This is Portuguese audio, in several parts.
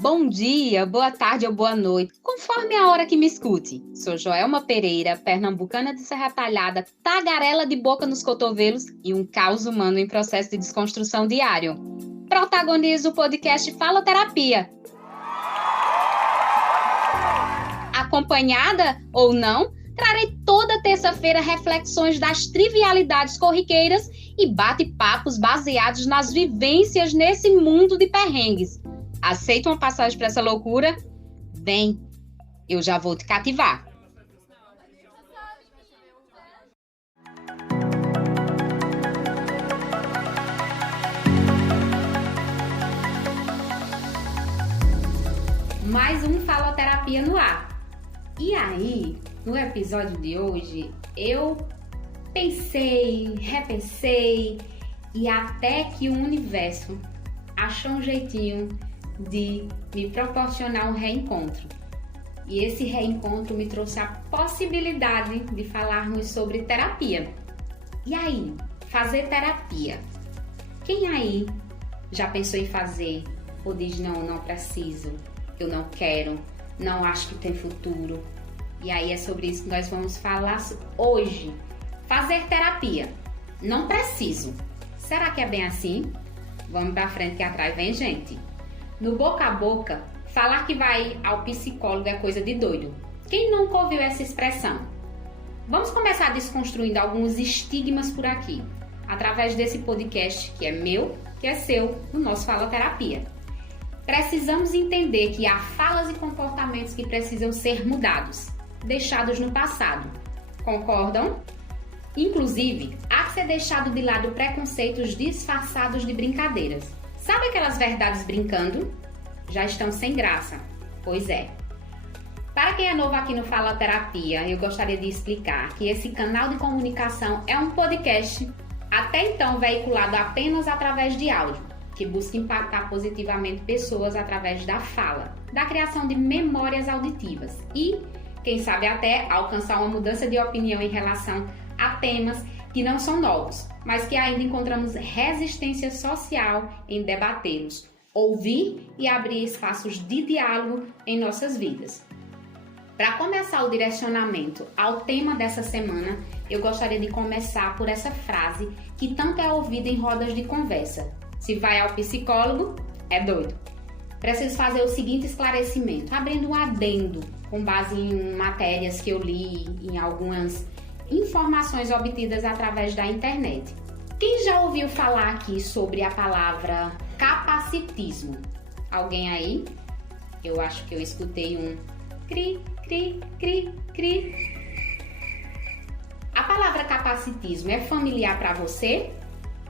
Bom dia, boa tarde ou boa noite, conforme a hora que me escute. Sou Joelma Pereira, pernambucana de Serra Talhada, tagarela de boca nos cotovelos e um caos humano em processo de desconstrução diário. Protagonizo o podcast Fala Terapia. Acompanhada ou não, trarei toda terça-feira reflexões das trivialidades corriqueiras e bate-papos baseados nas vivências nesse mundo de perrengues. Aceita uma passagem para essa loucura? Vem, eu já vou te cativar. Mais um Faloterapia no ar. E aí, no episódio de hoje, eu pensei, repensei e até que o universo achou um jeitinho de me proporcionar um reencontro. E esse reencontro me trouxe a possibilidade de falarmos sobre terapia. E aí, fazer terapia? Quem aí já pensou em fazer ou diz não preciso, eu não quero, não acho que tem futuro? E aí é sobre isso que nós vamos falar hoje. Fazer terapia. Não preciso. Será que é bem assim? Vamos pra frente que atrás vem gente. No boca a boca, falar que vai ao psicólogo é coisa de doido. Quem nunca ouviu essa expressão? Vamos começar desconstruindo alguns estigmas por aqui, através desse podcast que é meu, que é seu, o nosso Fala Terapia. Precisamos entender que há falas e comportamentos que precisam ser mudados, deixados no passado. Concordam? Inclusive, há que ser deixado de lado preconceitos disfarçados de brincadeiras. Sabe aquelas verdades brincando? Já estão sem graça. Pois é. Para quem é novo aqui no Fala Terapia, eu gostaria de explicar que esse canal de comunicação é um podcast, até então veiculado apenas através de áudio, que busca impactar positivamente pessoas através da fala, da criação de memórias auditivas e, quem sabe até, alcançar uma mudança de opinião em relação a temas que não são novos, mas que ainda encontramos resistência social em debatê-los, ouvir e abrir espaços de diálogo em nossas vidas. Para começar o direcionamento ao tema dessa semana, eu gostaria de começar por essa frase que tanto é ouvida em rodas de conversa. Se vai ao psicólogo, é doido. Preciso fazer o seguinte esclarecimento, abrindo um adendo com base em matérias que eu li, em algumas informações obtidas através da internet. Quem já ouviu falar aqui sobre a palavra capacitismo? Alguém aí? Eu acho que eu escutei um cri, cri, cri, cri. A palavra capacitismo é familiar para você?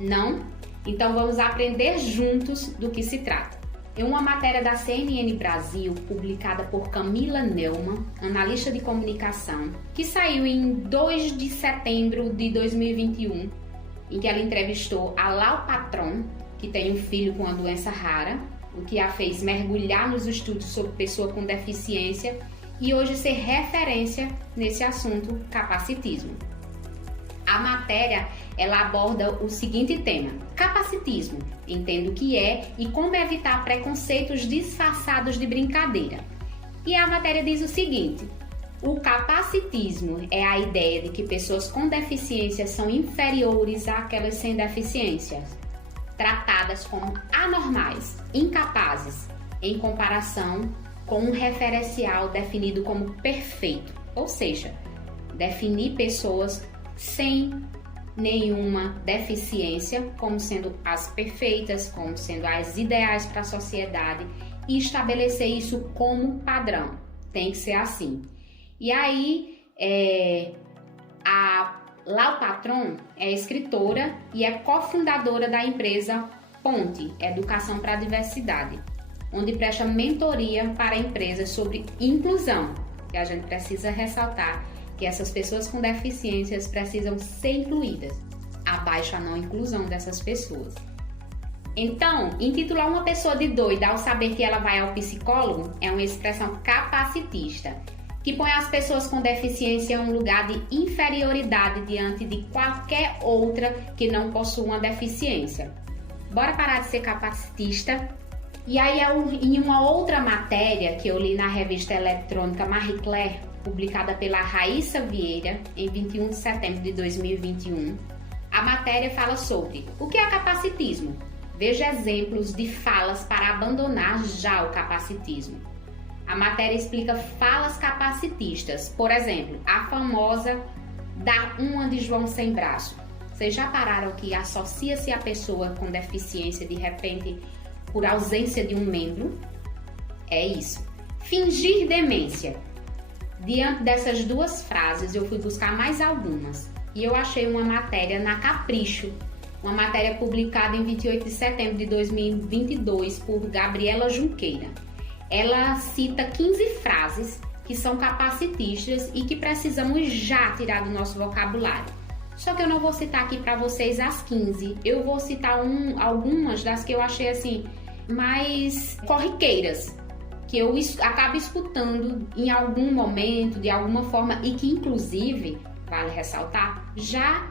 Não? Então vamos aprender juntos do que se trata. Em uma matéria da CNN Brasil, publicada por Camila Neumann, analista de comunicação, que saiu em 2 de setembro de 2021, em que ela entrevistou a Lau Patron, que tem um filho com uma doença rara, o que a fez mergulhar nos estudos sobre pessoa com deficiência e hoje ser referência nesse assunto, capacitismo. A matéria, ela aborda o seguinte tema: capacitismo, entendo o que é e como evitar preconceitos disfarçados de brincadeira. E a matéria diz o seguinte: o capacitismo é a ideia de que pessoas com deficiência são inferiores àquelas sem deficiência, tratadas como anormais, incapazes, em comparação com um referencial definido como perfeito, ou seja, definir pessoas sem nenhuma deficiência como sendo as perfeitas, como sendo as ideais para a sociedade e estabelecer isso como padrão. Tem que ser assim. E aí, a Lau Patron é escritora e é cofundadora da empresa Ponte, Educação para a Diversidade, onde presta mentoria para empresas sobre inclusão, que a gente precisa ressaltar que essas pessoas com deficiências precisam ser incluídas, abaixo a não inclusão dessas pessoas. Então, intitular uma pessoa de doida ao saber que ela vai ao psicólogo é uma expressão capacitista, que põe as pessoas com deficiência em um lugar de inferioridade diante de qualquer outra que não possua uma deficiência. Bora parar de ser capacitista? E aí, em uma outra matéria que eu li na revista eletrônica Marie Claire, publicada pela Raíssa Vieira, em 21 de setembro de 2021, a matéria fala sobre o que é capacitismo. Veja exemplos de falas para abandonar já o capacitismo. A matéria explica falas capacitistas, por exemplo, a famosa "dá uma de João sem braço". Vocês já pararam que associa-se a pessoa com deficiência de repente por ausência de um membro? É isso. Fingir demência. Diante dessas duas frases, eu fui buscar mais algumas e eu achei uma matéria na Capricho, uma matéria publicada em 28 de setembro de 2022 por Gabriela Junqueira. Ela cita 15 frases que são capacitistas e que precisamos já tirar do nosso vocabulário. Só que eu não vou citar aqui para vocês as 15, eu vou citar algumas das que eu achei assim mais corriqueiras, que eu acabo escutando em algum momento, de alguma forma, e que inclusive, vale ressaltar, já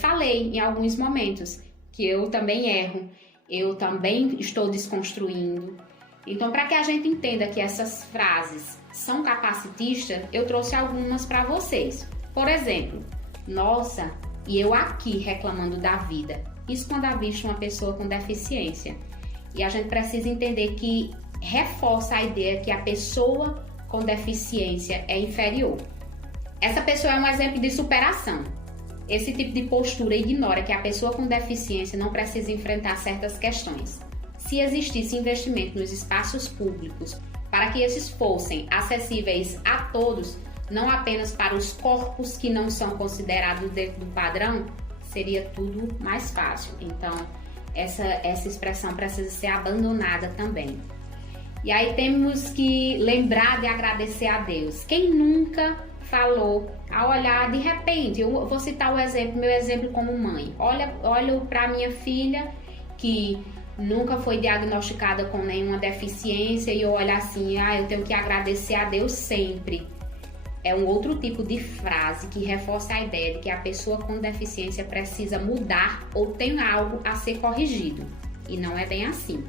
falei em alguns momentos, que eu também erro, eu também estou desconstruindo. Então, para que a gente entenda que essas frases são capacitistas, eu trouxe algumas para vocês. Por exemplo, nossa, e eu aqui reclamando da vida. Isso quando avista uma pessoa com deficiência. E a gente precisa entender que reforça a ideia que a pessoa com deficiência é inferior. Essa pessoa é um exemplo de superação. Esse tipo de postura ignora que a pessoa com deficiência não precisa enfrentar certas questões. Se existisse investimento nos espaços públicos para que esses fossem acessíveis a todos, não apenas para os corpos que não são considerados dentro do padrão, seria tudo mais fácil. Então, essa expressão precisa ser abandonada também. E aí temos que lembrar de agradecer a Deus. Quem nunca falou, ao olhar, de repente, eu vou citar meu exemplo como mãe. Olho para minha filha que nunca foi diagnosticada com nenhuma deficiência e eu olho assim, eu tenho que agradecer a Deus sempre. É um outro tipo de frase que reforça a ideia de que a pessoa com deficiência precisa mudar ou tem algo a ser corrigido. E não é bem assim.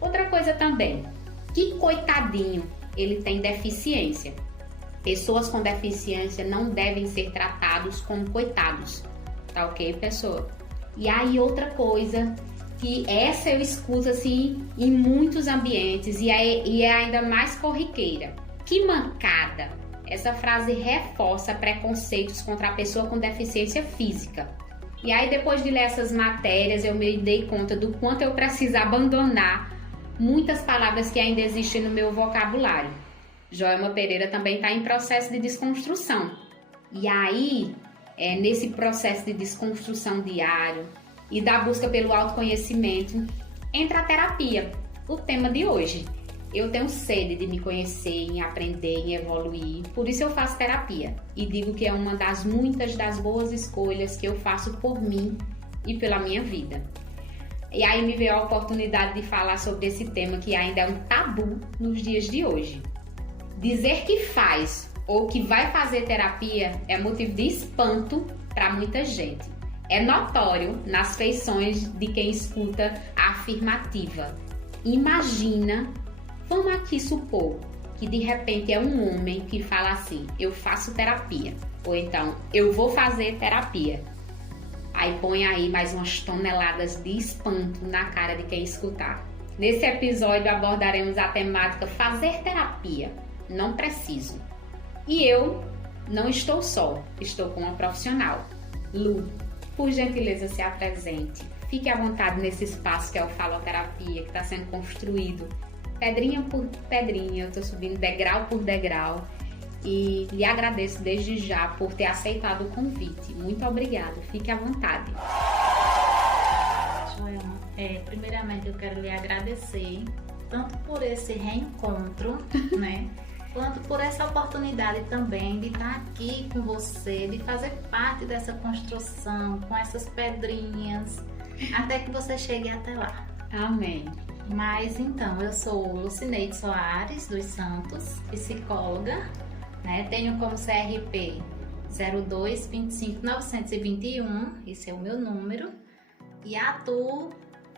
Outra coisa também, que coitadinho, ele tem deficiência. Pessoas com deficiência não devem ser tratados como coitados. Tá ok, pessoa? E aí outra coisa, que essa eu escuto assim em muitos ambientes e é ainda mais corriqueira. Que mancada! Essa frase reforça preconceitos contra a pessoa com deficiência física. E aí, depois de ler essas matérias, eu me dei conta do quanto eu preciso abandonar muitas palavras que ainda existem no meu vocabulário. Joelma Pereira também está em processo de desconstrução. E aí, nesse processo de desconstrução diário e da busca pelo autoconhecimento, entra a terapia, o tema de hoje. Eu tenho sede de me conhecer, em aprender, em evoluir, por isso eu faço terapia. E digo que é uma das muitas das boas escolhas que eu faço por mim e pela minha vida. E aí me veio a oportunidade de falar sobre esse tema que ainda é um tabu nos dias de hoje. Dizer que faz ou que vai fazer terapia é motivo de espanto para muita gente. É notório nas feições de quem escuta a afirmativa. Imagina. Vamos aqui supor que de repente é um homem que fala assim, eu faço terapia, ou então eu vou fazer terapia. Aí põe aí mais umas toneladas de espanto na cara de quem escutar. Nesse episódio abordaremos a temática fazer terapia, não preciso. E eu não estou só, estou com uma profissional. Lu, por gentileza se apresente. Fique à vontade nesse espaço que é o Faloterapia, que está sendo construído pedrinha por pedrinha, eu estou subindo degrau por degrau e lhe agradeço desde já por ter aceitado o convite. Muito obrigada, fique à vontade. Joelma, primeiramente eu quero lhe agradecer tanto por esse reencontro, né, quanto por essa oportunidade também de estar aqui com você, de fazer parte dessa construção com essas pedrinhas, até que você chegue até lá. Amém. Mas então, eu sou Lucineide Soares dos Santos, psicóloga, né? Tenho como CRP 0225921, esse é o meu número, e atuo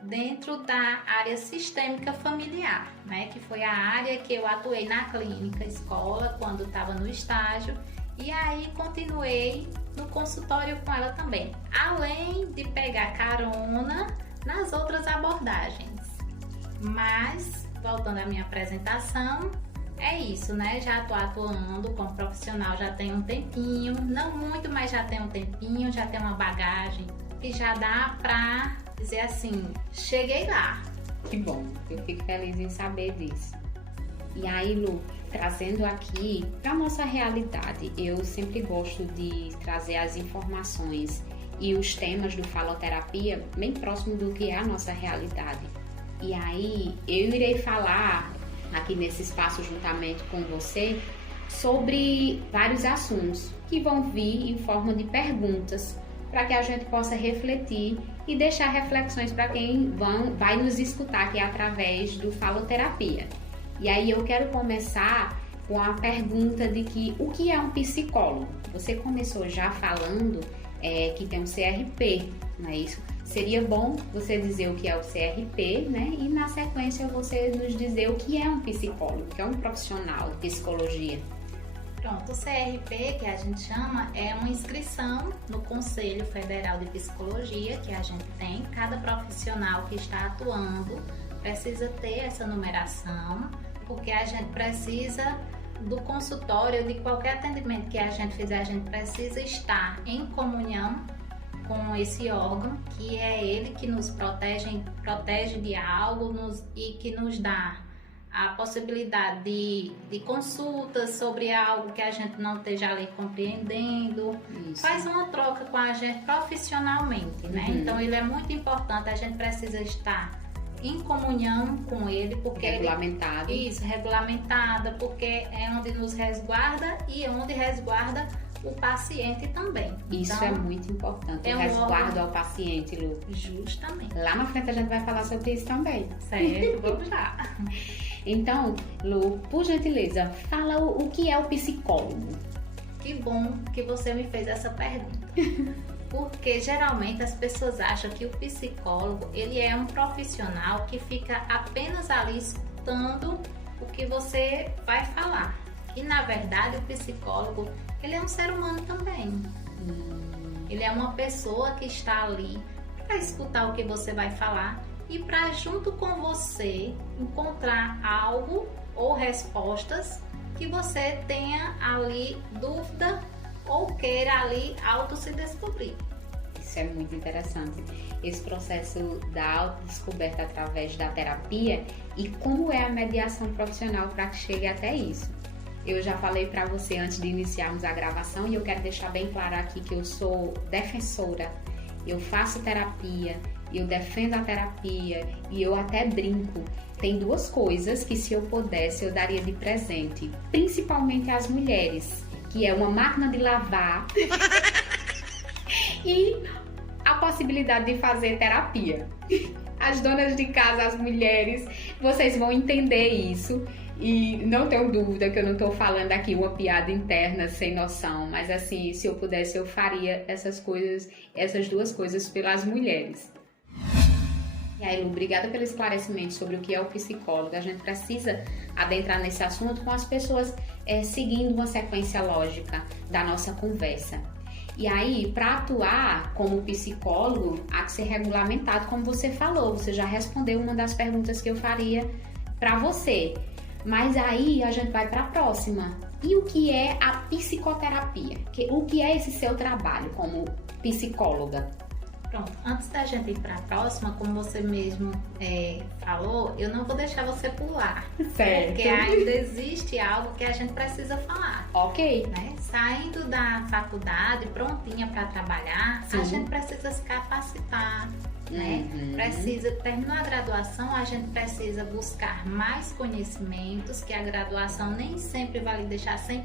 dentro da área sistêmica familiar, né? Que foi a área que eu atuei na clínica escola quando estava no estágio, e aí continuei no consultório com ela também, além de pegar carona nas outras abordagens. Mas, voltando à minha apresentação, é isso, né? Já estou atuando como profissional já tem um tempinho, não muito, mas já tem um tempinho, já tem uma bagagem que já dá pra dizer assim, cheguei lá. Que bom, eu fico feliz em saber disso. E aí, Lu, trazendo aqui para nossa realidade, eu sempre gosto de trazer as informações e os temas do Faloterapia bem próximo do que é a nossa realidade. E aí, eu irei falar aqui nesse espaço juntamente com você sobre vários assuntos que vão vir em forma de perguntas para que a gente possa refletir e deixar reflexões para quem vai nos escutar aqui através do Faloterapia. E aí eu quero começar com a pergunta de que o que é um psicólogo? Você começou já falando que tem um CRP, não é isso? Seria bom você dizer o que é o CRP, né? E na sequência você nos dizer o que é um psicólogo, que é um profissional de psicologia. Pronto, o CRP, que a gente chama, é uma inscrição no Conselho Federal de Psicologia que a gente tem. Cada profissional que está atuando precisa ter essa numeração, porque a gente precisa do consultório, de qualquer atendimento que a gente fizer, a gente precisa estar em comunhão com esse órgão, que é ele que nos protege de algo e que nos dá a possibilidade de consultas sobre algo que a gente não esteja ali compreendendo. Isso. Faz uma troca com a gente profissionalmente, né? Então ele é muito importante, a gente precisa estar em comunhão com ele, porque regulamentado. Regulamentada, porque é onde nos resguarda e onde resguarda o paciente também. Isso então, é muito importante, o resguardo ao paciente, Lu. Justamente. Lá na frente a gente vai falar sobre isso também. Certo, vamos lá. Então, Lu, por gentileza, fala o que é o psicólogo. Que bom que você me fez essa pergunta. Porque geralmente as pessoas acham que o psicólogo, ele é um profissional que fica apenas ali escutando o que você vai falar. E na verdade o psicólogo, ele é um ser humano também. Ele é uma pessoa que está ali para escutar o que você vai falar e para junto com você encontrar algo ou respostas que você tenha ali dúvida ou queira ali auto se descobrir. Isso é muito interessante. Esse processo da autodescoberta através da terapia e como é a mediação profissional para que chegue até isso. Eu já falei para você antes de iniciarmos a gravação e eu quero deixar bem claro aqui que eu sou defensora. Eu faço terapia, eu defendo a terapia e eu até brinco. Tem duas coisas que se eu pudesse eu daria de presente, principalmente às mulheres, que é uma máquina de lavar e a possibilidade de fazer terapia. As donas de casa, as mulheres, vocês vão entender isso. E não tenho dúvida que eu não estou falando aqui uma piada interna sem noção, mas assim, se eu pudesse eu faria essas duas coisas pelas mulheres. E aí, Lu, obrigada pelo esclarecimento sobre o que é o psicólogo. A gente precisa adentrar nesse assunto com as pessoas seguindo uma sequência lógica da nossa conversa. E aí, para atuar como psicólogo, há que ser regulamentado, como você falou. Você já respondeu uma das perguntas que eu faria para você. Mas aí a gente vai para a próxima. E o que é a psicoterapia? O que é esse seu trabalho como psicóloga? Pronto, antes da gente ir para a próxima, como você mesmo falou, eu não vou deixar você pular. Certo. Porque ainda existe algo que a gente precisa falar. Ok. Né? Saindo da faculdade, prontinha para trabalhar, sim, a gente precisa se capacitar. Né? Terminou a graduação, a gente precisa buscar mais conhecimentos, que a graduação nem sempre vai lhe deixar 100%.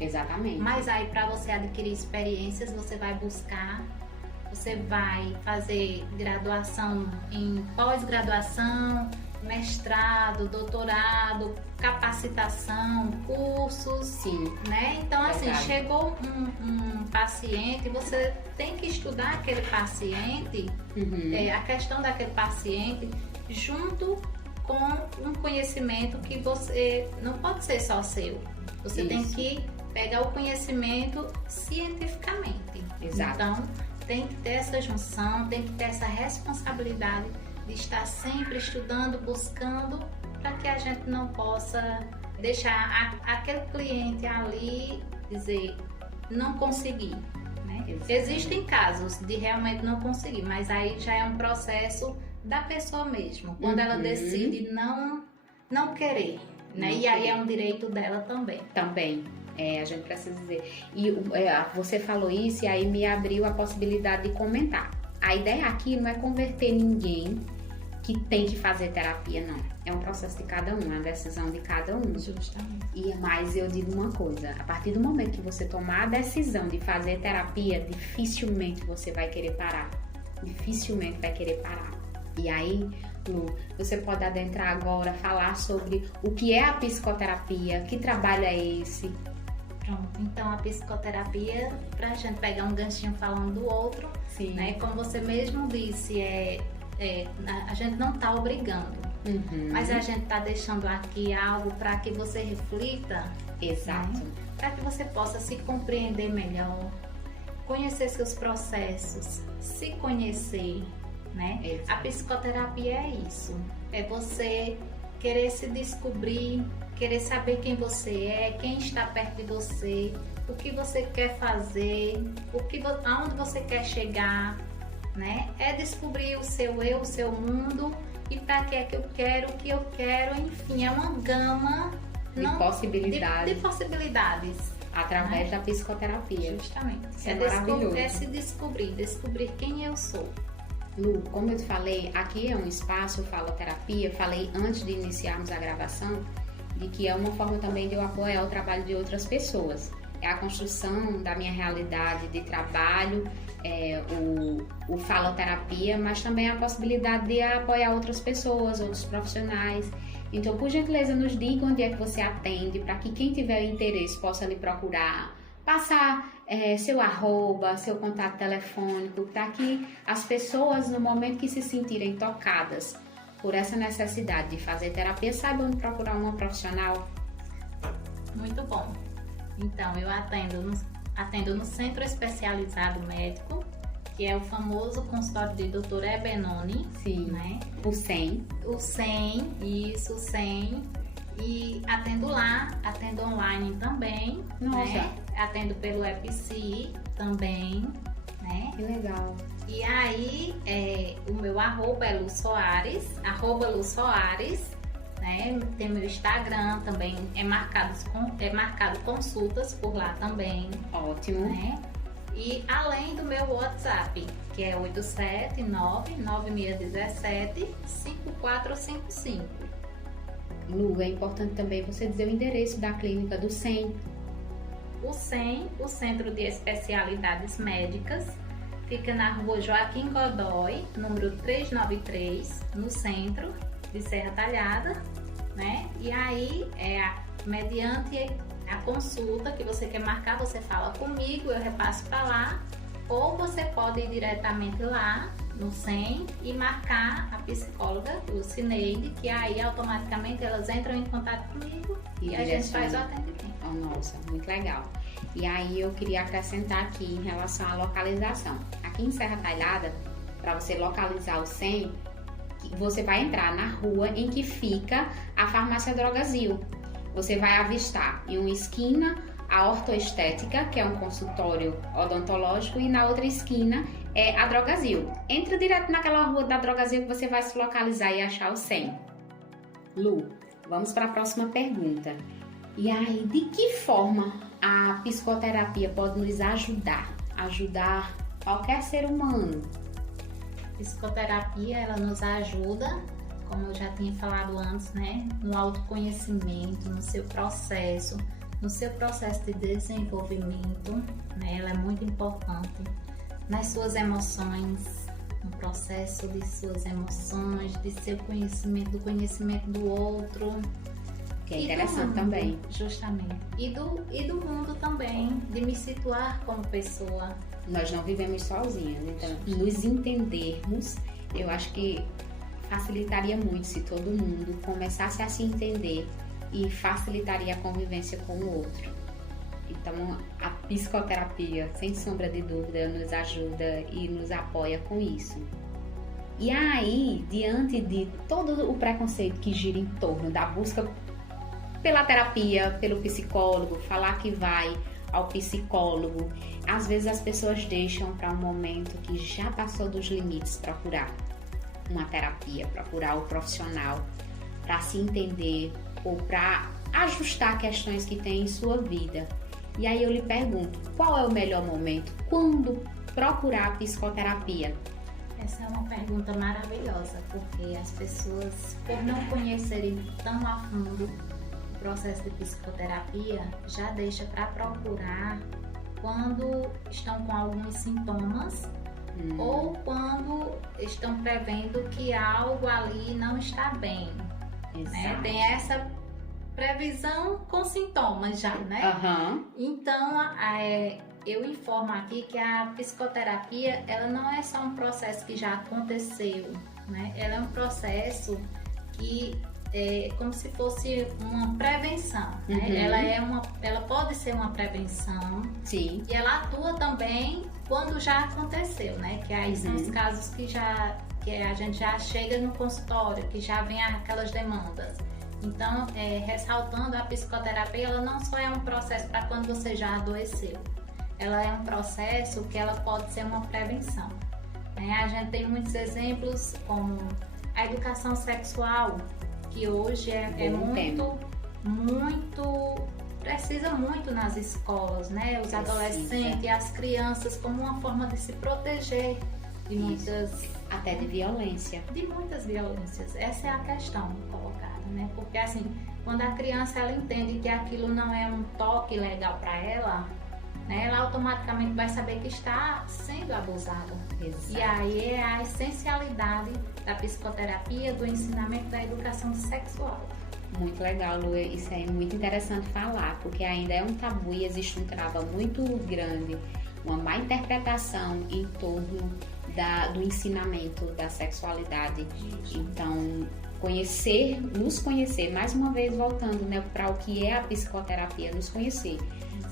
Exatamente. Mas aí, para você adquirir experiências, você vai buscar, você vai fazer graduação em pós-graduação, mestrado, doutorado, capacitação, cursos. Sim. Né? Então, assim, Verdade. chegou um paciente, você tem que estudar aquele paciente, a questão daquele paciente, junto com um conhecimento que você não pode ser só seu. Você tem que pegar o conhecimento cientificamente. Exato. Então, tem que ter essa junção, tem que ter essa responsabilidade de estar sempre estudando, buscando, para que a gente não possa deixar aquele cliente ali dizer não consegui. Né? Existem casos de realmente não conseguir, mas aí já é um processo da pessoa mesmo, quando ela decide não querer. Né? E aí é um direito dela também. Também. A gente precisa dizer. E você falou isso e aí me abriu a possibilidade de comentar. A ideia aqui não é converter ninguém que tem que fazer terapia, não. É um processo de cada um, é uma decisão de cada um. Justamente. Mas eu digo uma coisa, a partir do momento que você tomar a decisão de fazer terapia, dificilmente você vai querer parar. Dificilmente vai querer parar. E aí, Lu, você pode adentrar agora, falar sobre o que é a psicoterapia, que trabalho é esse? Pronto, então a psicoterapia, pra gente pegar um ganchinho falando do outro, Sim. Né? Como você mesmo disse, a gente não tá obrigando, mas a gente tá deixando aqui algo para que você reflita. Exato. Né? Para que você possa se compreender melhor, conhecer seus processos, se conhecer. Né? A psicoterapia é isso, é você querer se descobrir, querer saber quem você é, quem está perto de você, o que você quer fazer, aonde você quer chegar, né? É descobrir o seu eu, o seu mundo e para que é que eu quero, o que eu quero, enfim, é uma gama de possibilidades. De possibilidades. Através da psicoterapia. Justamente. Isso é maravilhoso. É se descobrir quem eu sou. Lu, como eu te falei, aqui é um espaço faloterapia, falei antes de iniciarmos a gravação, de que é uma forma também de eu apoiar o trabalho de outras pessoas. É a construção da minha realidade de trabalho, o faloterapia, mas também a possibilidade de apoiar outras pessoas, outros profissionais. Então, por gentileza, nos diga onde é que você atende, para que quem tiver interesse possa lhe procurar, passar seu arroba, seu contato telefônico, para que as pessoas, no momento que se sentirem tocadas por essa necessidade de fazer terapia, saibam onde procurar uma profissional. Muito bom. Então, eu atendo no Centro Especializado Médico, que é o famoso consultório de Dr. Ebenoni. Sim, né? O 100. O 100, isso, o 100. E atendo lá, atendo online também. Nossa. Né? Atendo pelo EPC também, né? Que legal. E aí, o meu arroba é Lu Soares, @Lu Soares, né? Tem meu Instagram também, é marcado consultas por lá também. Ótimo. Né? E além do meu WhatsApp, que é 879-9617-5455. Lu, é importante também você dizer o endereço da clínica do 100. O 100, o Centro de Especialidades Médicas, fica na rua Joaquim Godoy, número 393, no centro de Serra Talhada, né? E aí, mediante a consulta que você quer marcar, você fala comigo, eu repasso para lá, ou você pode ir diretamente lá no 100 e marcar a psicóloga, Lucineide, que aí automaticamente elas entram em contato comigo e a gente faz o atendimento. Oh, nossa, muito legal. E aí eu queria acrescentar aqui em relação à localização. Aqui em Serra Talhada, para você localizar o 100, você vai entrar na rua em que fica a farmácia Drogazil. Você vai avistar em uma esquina a ortoestética, que é um consultório odontológico, e na outra esquina é a Drogazil. Entra direto naquela rua da Drogazil que você vai se localizar e achar o 100. Lu, vamos para a próxima pergunta. E aí, de que forma a psicoterapia pode nos ajudar qualquer ser humano? A psicoterapia, ela nos ajuda, como eu já tinha falado antes, né, no autoconhecimento, no seu processo de desenvolvimento, né, ela é muito importante nas suas emoções, um processo de suas emoções, de seu conhecimento, do conhecimento do outro. Que é interessante também. Justamente. E do mundo também, de me situar como pessoa. Nós não vivemos sozinhas, então nos entendermos, eu acho que facilitaria muito se todo mundo começasse a se entender e facilitaria a convivência com o outro. Então, a psicoterapia, sem sombra de dúvida, nos ajuda e nos apoia com isso. E aí, diante de todo o preconceito que gira em torno da busca pela terapia, pelo psicólogo, falar que vai ao psicólogo, às vezes as pessoas deixam para um momento que já passou dos limites procurar uma terapia, procurar o profissional para se entender ou para ajustar questões que tem em sua vida. E aí eu lhe pergunto, qual é o melhor momento? Quando procurar a psicoterapia? Essa é uma pergunta maravilhosa, porque as pessoas, por não conhecerem tão a fundo o processo de psicoterapia, já deixa para procurar quando estão com alguns sintomas ou quando estão prevendo que algo ali não está bem. Né? Tem essa previsão com sintomas já, né? Então, eu informo aqui que a psicoterapia, ela não é só um processo que já aconteceu, né? Ela é um processo que é como se fosse uma prevenção, né? Ela pode ser uma prevenção. Sim. E ela atua também quando já aconteceu, né? Que aí são os casos que a gente já chega no consultório, que já vem aquelas demandas. Então, ressaltando, a psicoterapia, ela não só é um processo para quando você já adoeceu. Ela é um processo que ela pode ser uma prevenção. A gente tem muitos exemplos, como a educação sexual, que hoje precisa muito nas escolas, né? Os adolescentes e as crianças, como uma forma de se proteger de muitas... Até de violência. De muitas violências. Essa é a questão colocada, né? Porque assim, quando a criança ela entende que aquilo não é um toque legal para ela, né? Ela automaticamente vai saber que está sendo abusada. Exato. E aí é a essencialidade da psicoterapia, do ensinamento da educação sexual. Muito legal, Lu. Isso é muito interessante falar, porque ainda é um tabu e existe um trava muito grande, uma má interpretação em torno do ensinamento da sexualidade. Então, nos conhecer, mais uma vez voltando, né, para o que é a psicoterapia, nos conhecer.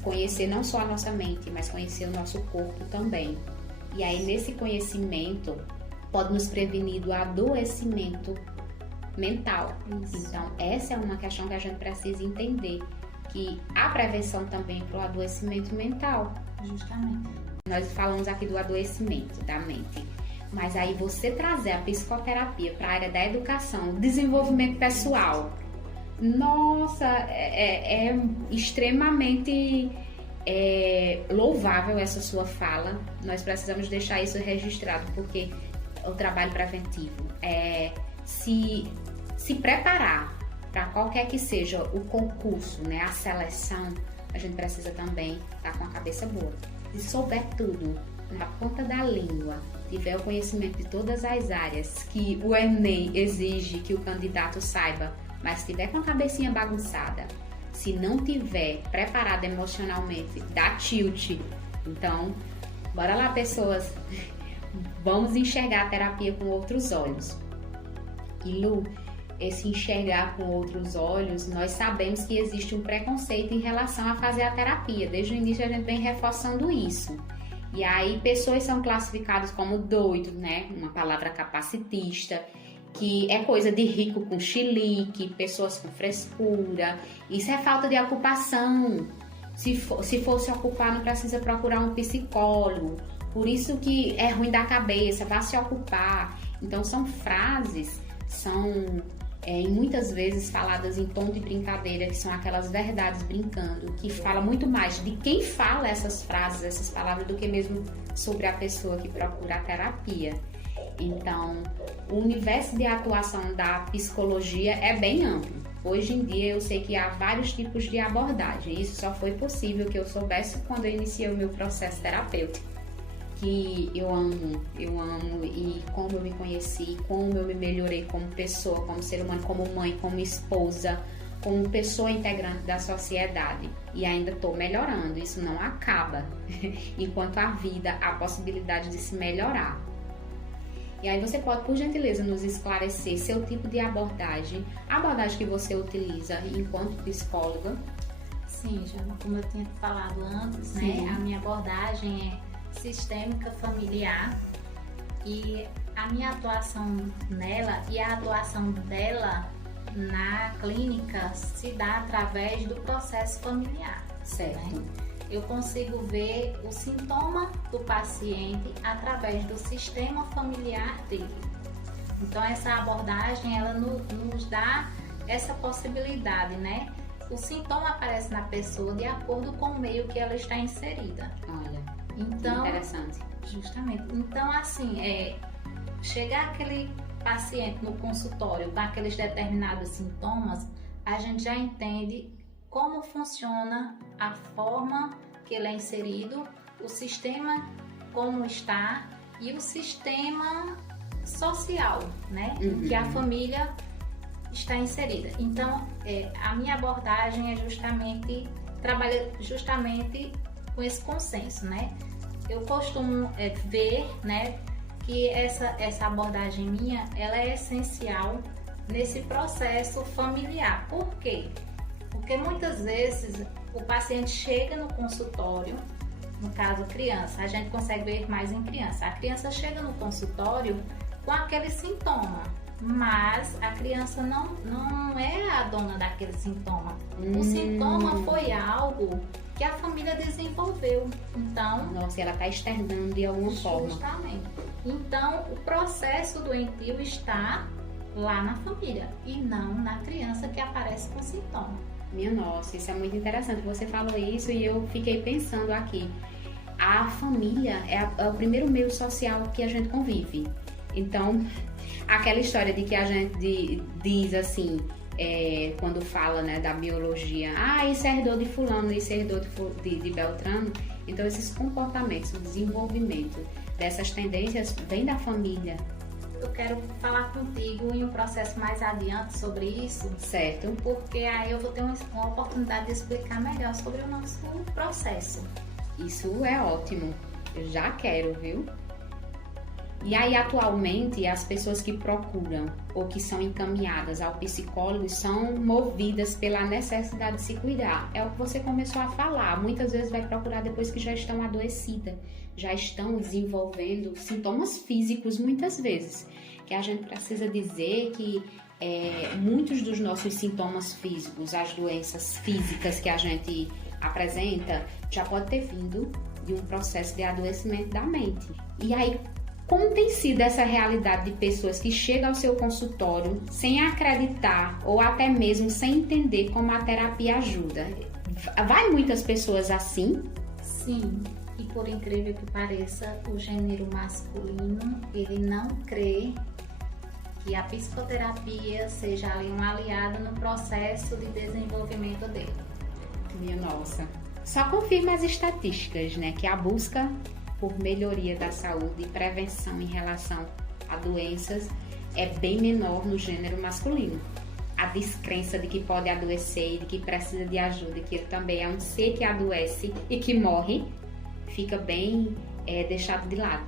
Conhecer não só a nossa mente, mas conhecer o nosso corpo também. E aí, nesse conhecimento, pode nos prevenir do adoecimento mental. Isso. Então, essa é uma questão que a gente precisa entender, que há prevenção também para o adoecimento mental. Justamente. Nós falamos aqui do adoecimento da mente, mas aí você trazer a psicoterapia para a área da educação, desenvolvimento pessoal, nossa, é extremamente louvável essa sua fala. Nós precisamos deixar isso registrado, porque o trabalho preventivo é se preparar para qualquer que seja o concurso, né, a seleção. A gente precisa também estar com a cabeça boa. Se souber tudo na ponta da língua, tiver o conhecimento de todas as áreas que o Enem exige que o candidato saiba, mas se tiver com a cabecinha bagunçada, se não tiver preparado emocionalmente, dá tilt. Então, bora lá, pessoas, vamos enxergar a terapia com outros olhos. E Lu, esse enxergar com outros olhos, nós sabemos que existe um preconceito em relação a fazer a terapia. Desde o início a gente vem reforçando isso. E aí pessoas são classificadas como doidos, né? Uma palavra capacitista, que é coisa de rico com chilique, pessoas com frescura. Isso é falta de ocupação. Se fosse ocupar, não precisa procurar um psicólogo. Por isso que é ruim da cabeça, vá se ocupar. Então são frases, muitas vezes faladas em tom de brincadeira, que são aquelas verdades brincando, que fala muito mais de quem fala essas frases, essas palavras, do que mesmo sobre a pessoa que procura a terapia. Então, o universo de atuação da psicologia é bem amplo. Hoje em dia eu sei que há vários tipos de abordagem. Isso só foi possível que eu soubesse quando eu iniciei o meu processo terapêutico, que eu amo e como eu me conheci, como eu me melhorei como pessoa, como ser humano, como mãe, como esposa, como pessoa integrante da sociedade. E ainda estou melhorando, isso não acaba. Enquanto há vida, há possibilidade de se melhorar. E aí você pode, por gentileza, nos esclarecer seu tipo de abordagem, a abordagem que você utiliza enquanto psicóloga. Sim, já como eu tinha falado antes, Sim. né? A minha abordagem é sistêmica familiar e a minha atuação nela e a atuação dela na clínica se dá através do processo familiar. Certo. Né? Eu consigo ver o sintoma do paciente através do sistema familiar dele. Então essa abordagem ela nos dá essa possibilidade, né? O sintoma aparece na pessoa de acordo com o meio que ela está inserida. Olha, então, interessante. Justamente. Então, assim, chegar aquele paciente no consultório com aqueles determinados sintomas, a gente já entende como funciona a forma que ele é inserido, o sistema como está e o sistema social, né? Em que a família está inserida. Então, a minha abordagem é trabalha justamente com esse consenso, né? Eu costumo ver, né, que essa abordagem minha, ela é essencial nesse processo familiar. Por quê? Porque muitas vezes o paciente chega no consultório, no caso criança, a gente consegue ver mais em criança. A criança chega no consultório com aquele sintoma, mas a criança não é a dona daquele sintoma. O sintoma foi algo que a família desenvolveu. Então, nossa, ela está externando de alguma forma. Justamente. Então, o processo doentio está lá na família e não na criança que aparece com sintoma. Minha nossa, isso é muito interessante. Você falou isso e eu fiquei pensando aqui. A família é o primeiro meio social que a gente convive. Então, aquela história de que a gente diz assim, quando fala, né, da biologia, isso herdou de fulano, isso herdou de Beltrano. Então, esses comportamentos, o desenvolvimento dessas tendências vem da família. Eu quero falar contigo em um processo mais adiante sobre isso. Certo. Porque aí eu vou ter uma oportunidade de explicar melhor sobre o nosso processo. Isso é ótimo. Eu já quero, viu? E aí, atualmente, as pessoas que procuram ou que são encaminhadas ao psicólogo são movidas pela necessidade de se cuidar. É o que você começou a falar. Muitas vezes vai procurar depois que já estão adoecidas, já estão desenvolvendo sintomas físicos, muitas vezes. Que a gente precisa dizer que muitos dos nossos sintomas físicos, as doenças físicas que a gente apresenta, já pode ter vindo de um processo de adoecimento da mente. E aí, como tem sido essa realidade de pessoas que chegam ao seu consultório sem acreditar ou até mesmo sem entender como a terapia ajuda? Vai muitas pessoas assim? Sim, e por incrível que pareça, o gênero masculino, ele não crê que a psicoterapia seja ali um aliado no processo de desenvolvimento dele. Minha nossa. Só confirma as estatísticas, né? Que a busca por melhoria da saúde e prevenção em relação a doenças é bem menor no gênero masculino. A descrença de que pode adoecer e de que precisa de ajuda, que ele também é um ser que adoece e que morre, fica bem deixado de lado.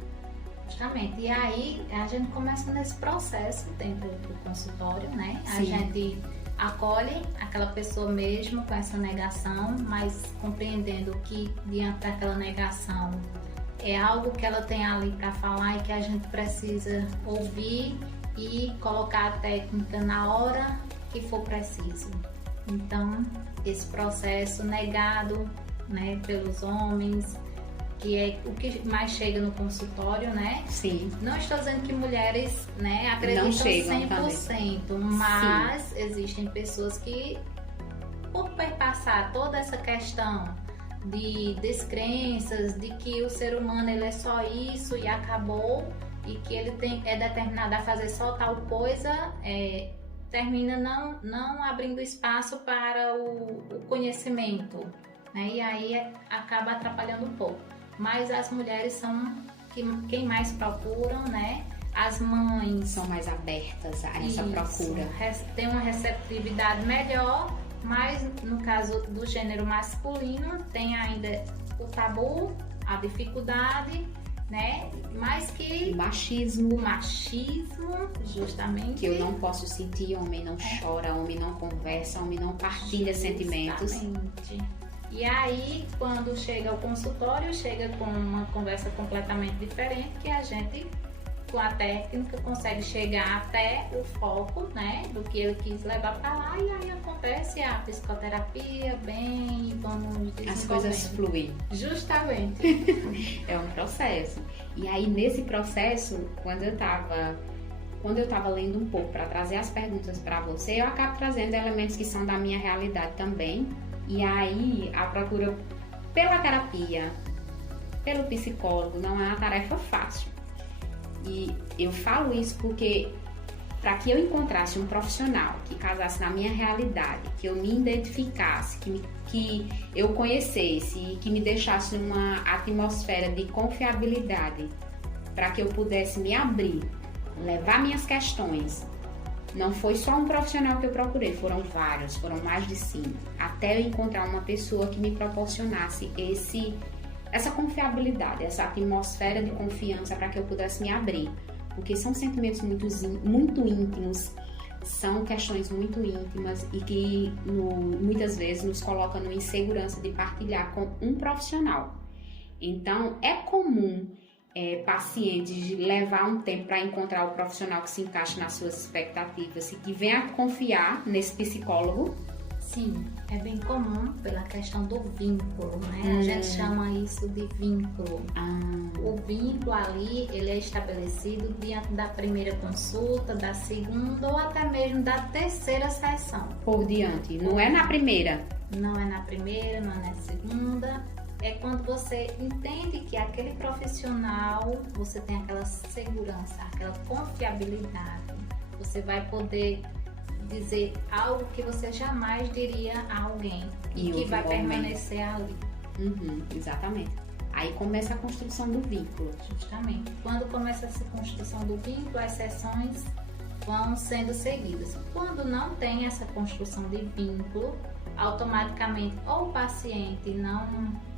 Justamente. E aí a gente começa nesse processo dentro do consultório, né? Sim. A gente acolhe aquela pessoa mesmo com essa negação, mas compreendendo que diante daquela negação é algo que ela tem ali para falar e que a gente precisa ouvir e colocar a técnica na hora que for preciso. Então, esse processo negado, né, pelos homens, que é o que mais chega no consultório, né? Sim. Não estou dizendo que mulheres, né, acreditam não chegam 100%, também. mas Sim. Existem pessoas que, por perpassar toda essa questão de descrenças, de que o ser humano ele é só isso e acabou, e que ele é determinado a fazer só tal coisa, termina não abrindo espaço para o conhecimento, né? E aí acaba atrapalhando um pouco. Mas as mulheres são quem mais procuram, né? As mães são mais abertas a essa procura. Tem uma receptividade melhor, mas no caso do gênero masculino tem ainda o tabu, a dificuldade, né? Mas que o machismo, justamente. Que eu não posso sentir, homem não chora, homem não conversa, homem não partilha sentimentos. E aí, quando chega ao consultório, chega com uma conversa completamente diferente, que a gente, com a técnica, consegue chegar até o foco, né, do que ele quis levar para lá, e aí acontece a psicoterapia, bem, vamos desenvolvendo. As coisas fluem. Justamente. É um processo. E aí, nesse processo, quando eu tava lendo um pouco para trazer as perguntas para você, eu acabo trazendo elementos que são da minha realidade também. E aí, a procura pela terapia, pelo psicólogo, não é uma tarefa fácil. E eu falo isso porque, para que eu encontrasse um profissional que casasse na minha realidade, que eu me identificasse, que eu conhecesse e que me deixasse numa atmosfera de confiabilidade, para que eu pudesse me abrir, levar minhas questões. Não foi só um profissional que eu procurei, foram vários, foram mais de 5, até eu encontrar uma pessoa que me proporcionasse essa confiabilidade, essa atmosfera de confiança para que eu pudesse me abrir. Porque são sentimentos muito íntimos, são questões muito íntimas e que muitas vezes nos colocam numa insegurança de partilhar com um profissional. Então, é comum pacientes levar um tempo para encontrar o profissional que se encaixe nas suas expectativas e que venha a confiar nesse psicólogo. Sim, é bem comum pela questão do vínculo, né? A gente chama isso de vínculo. O vínculo ali, ele é estabelecido diante da primeira consulta, da segunda ou até mesmo da terceira sessão. Por diante, não é na primeira. Não é na primeira, não é na segunda. É quando você entende que aquele profissional, você tem aquela segurança, aquela confiabilidade. Você vai poder dizer algo que você jamais diria a alguém e que vai permanecer ali. Exatamente. Aí começa a construção do vínculo. Justamente. Quando começa essa construção do vínculo, as sessões vão sendo seguidas. Quando não tem essa construção de vínculo, automaticamente ou o paciente não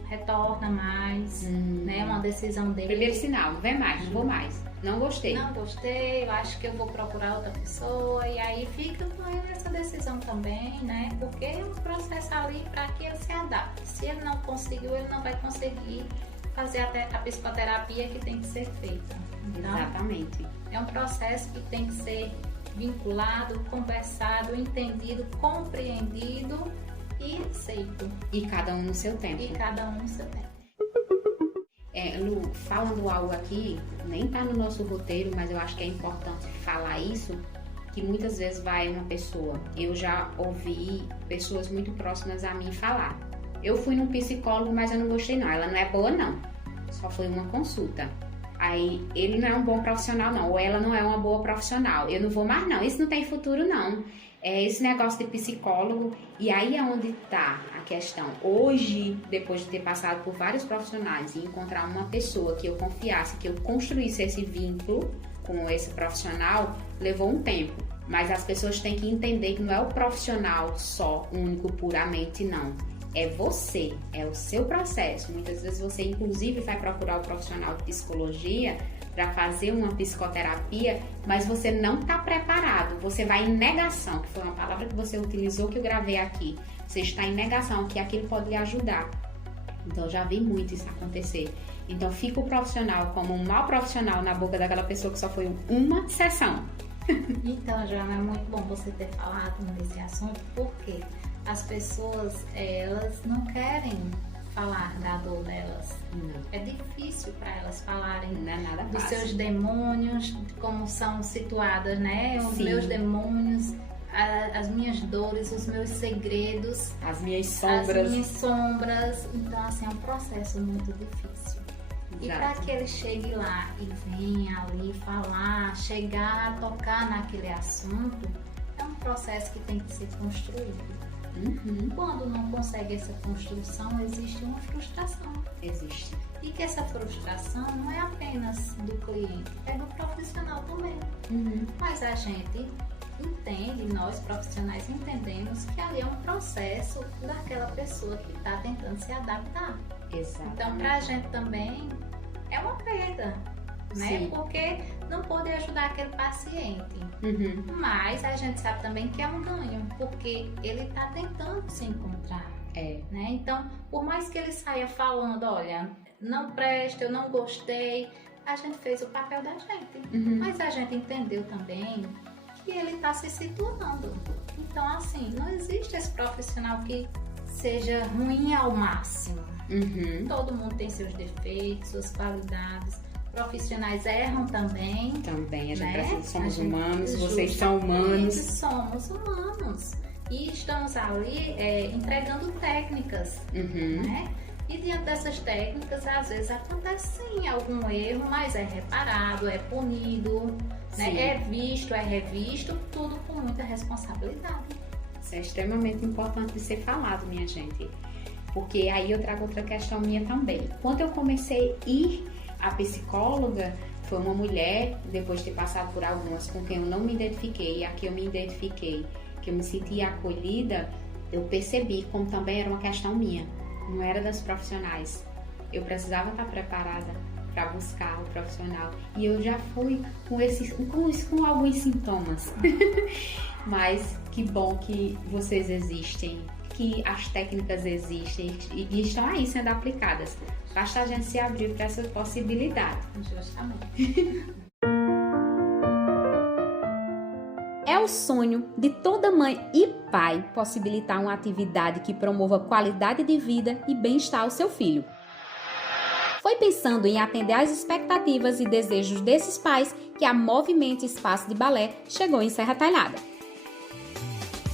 retorna mais, né? Uma decisão dele. Primeiro sinal, não vem mais, não vou mais. Não gostei. Não gostei, eu acho que eu vou procurar outra pessoa, e aí fica com ele essa decisão também, né? Porque é um processo ali para que ele se adapte. Se ele não conseguiu, ele não vai conseguir fazer até a psicoterapia que tem que ser feita. Então, exatamente. É um processo que tem que ser vinculado, conversado, entendido, compreendido e aceito. E cada um no seu tempo. Lu, falando algo aqui, nem tá no nosso roteiro, mas eu acho que é importante falar isso, que muitas vezes vai uma pessoa, eu já ouvi pessoas muito próximas a mim falar, eu fui num psicólogo, mas eu não gostei não, ela não é boa não, só foi uma consulta. Aí, ele não é um bom profissional não, ou ela não é uma boa profissional, eu não vou mais não, isso não tem futuro não. Esse negócio de psicólogo, e aí é onde está a questão. Hoje, depois de ter passado por vários profissionais e encontrar uma pessoa que eu confiasse, que eu construísse esse vínculo com esse profissional, levou um tempo. Mas as pessoas têm que entender que não é o profissional só, único, puramente, não. É você, é o seu processo. Muitas vezes você, inclusive, vai procurar o profissional de psicologia para fazer uma psicoterapia, mas você não está preparado, você vai em negação, que foi uma palavra que você utilizou que eu gravei aqui, você está em negação, que aquilo pode lhe ajudar. Então, já vi muito isso acontecer. Então, fica o profissional como um mau profissional na boca daquela pessoa que só foi uma sessão. Então, Joana, é muito bom você ter falado nesse assunto, porque as pessoas, elas não querem falar da dor delas. Não. É difícil para elas falarem dos seus demônios, de como são situadas, né? Os meus demônios, as minhas dores, os meus segredos, as minhas sombras. Então, assim, é um processo muito difícil. Exato. E para que ele chegue lá e venha ali falar, chegar a tocar naquele assunto, é um processo que tem que ser construído. Quando não consegue essa construção, existe uma frustração. Existe. E que essa frustração não é apenas do cliente, é do profissional também. Mas a gente entende, nós profissionais entendemos que ali é um processo daquela pessoa que está tentando se adaptar. Exato. Então, para a gente também é uma perda, né? Sim. Porque não pode ajudar aquele paciente. Mas a gente sabe também que é um ganho, porque ele está tentando se encontrar. Né? Então, por mais que ele saia falando, olha, não presta, eu não gostei, a gente fez o papel da gente. Mas a gente entendeu também que ele está se situando. Então, assim, não existe esse profissional que seja ruim ao máximo. Todo mundo tem seus defeitos, suas qualidades. Profissionais erram também. Também, a gente né? precisa, somos A gente, humanos, vocês são humanos. Somos humanos. E estamos ali entregando técnicas, né? E diante dessas técnicas, às vezes acontece sim algum erro, mas é reparado, é punido, né? É visto, é revisto, tudo com muita responsabilidade. Isso é extremamente importante de ser falado, minha gente. Porque aí eu trago outra questão minha também. Quando eu comecei a ir à psicóloga, foi uma mulher, depois de ter passado por algumas com quem eu não me identifiquei, e a que eu me identifiquei, que eu me senti acolhida, eu percebi como também era uma questão minha, não era das profissionais. Eu precisava estar preparada para buscar o profissional. E eu já fui com alguns sintomas. Mas que bom que vocês existem, que as técnicas existem e estão aí sendo aplicadas. Basta a gente se abrir para essa possibilidade. Justamente. É o sonho de toda mãe e pai possibilitar uma atividade que promova qualidade de vida e bem-estar ao seu filho. Foi pensando em atender às expectativas e desejos desses pais que a Movimento Espaço de Balé chegou em Serra Talhada.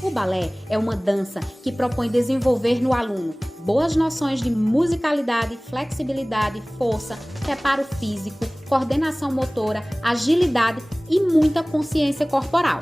O balé é uma dança que propõe desenvolver no aluno boas noções de musicalidade, flexibilidade, força, preparo físico, coordenação motora, agilidade e muita consciência corporal.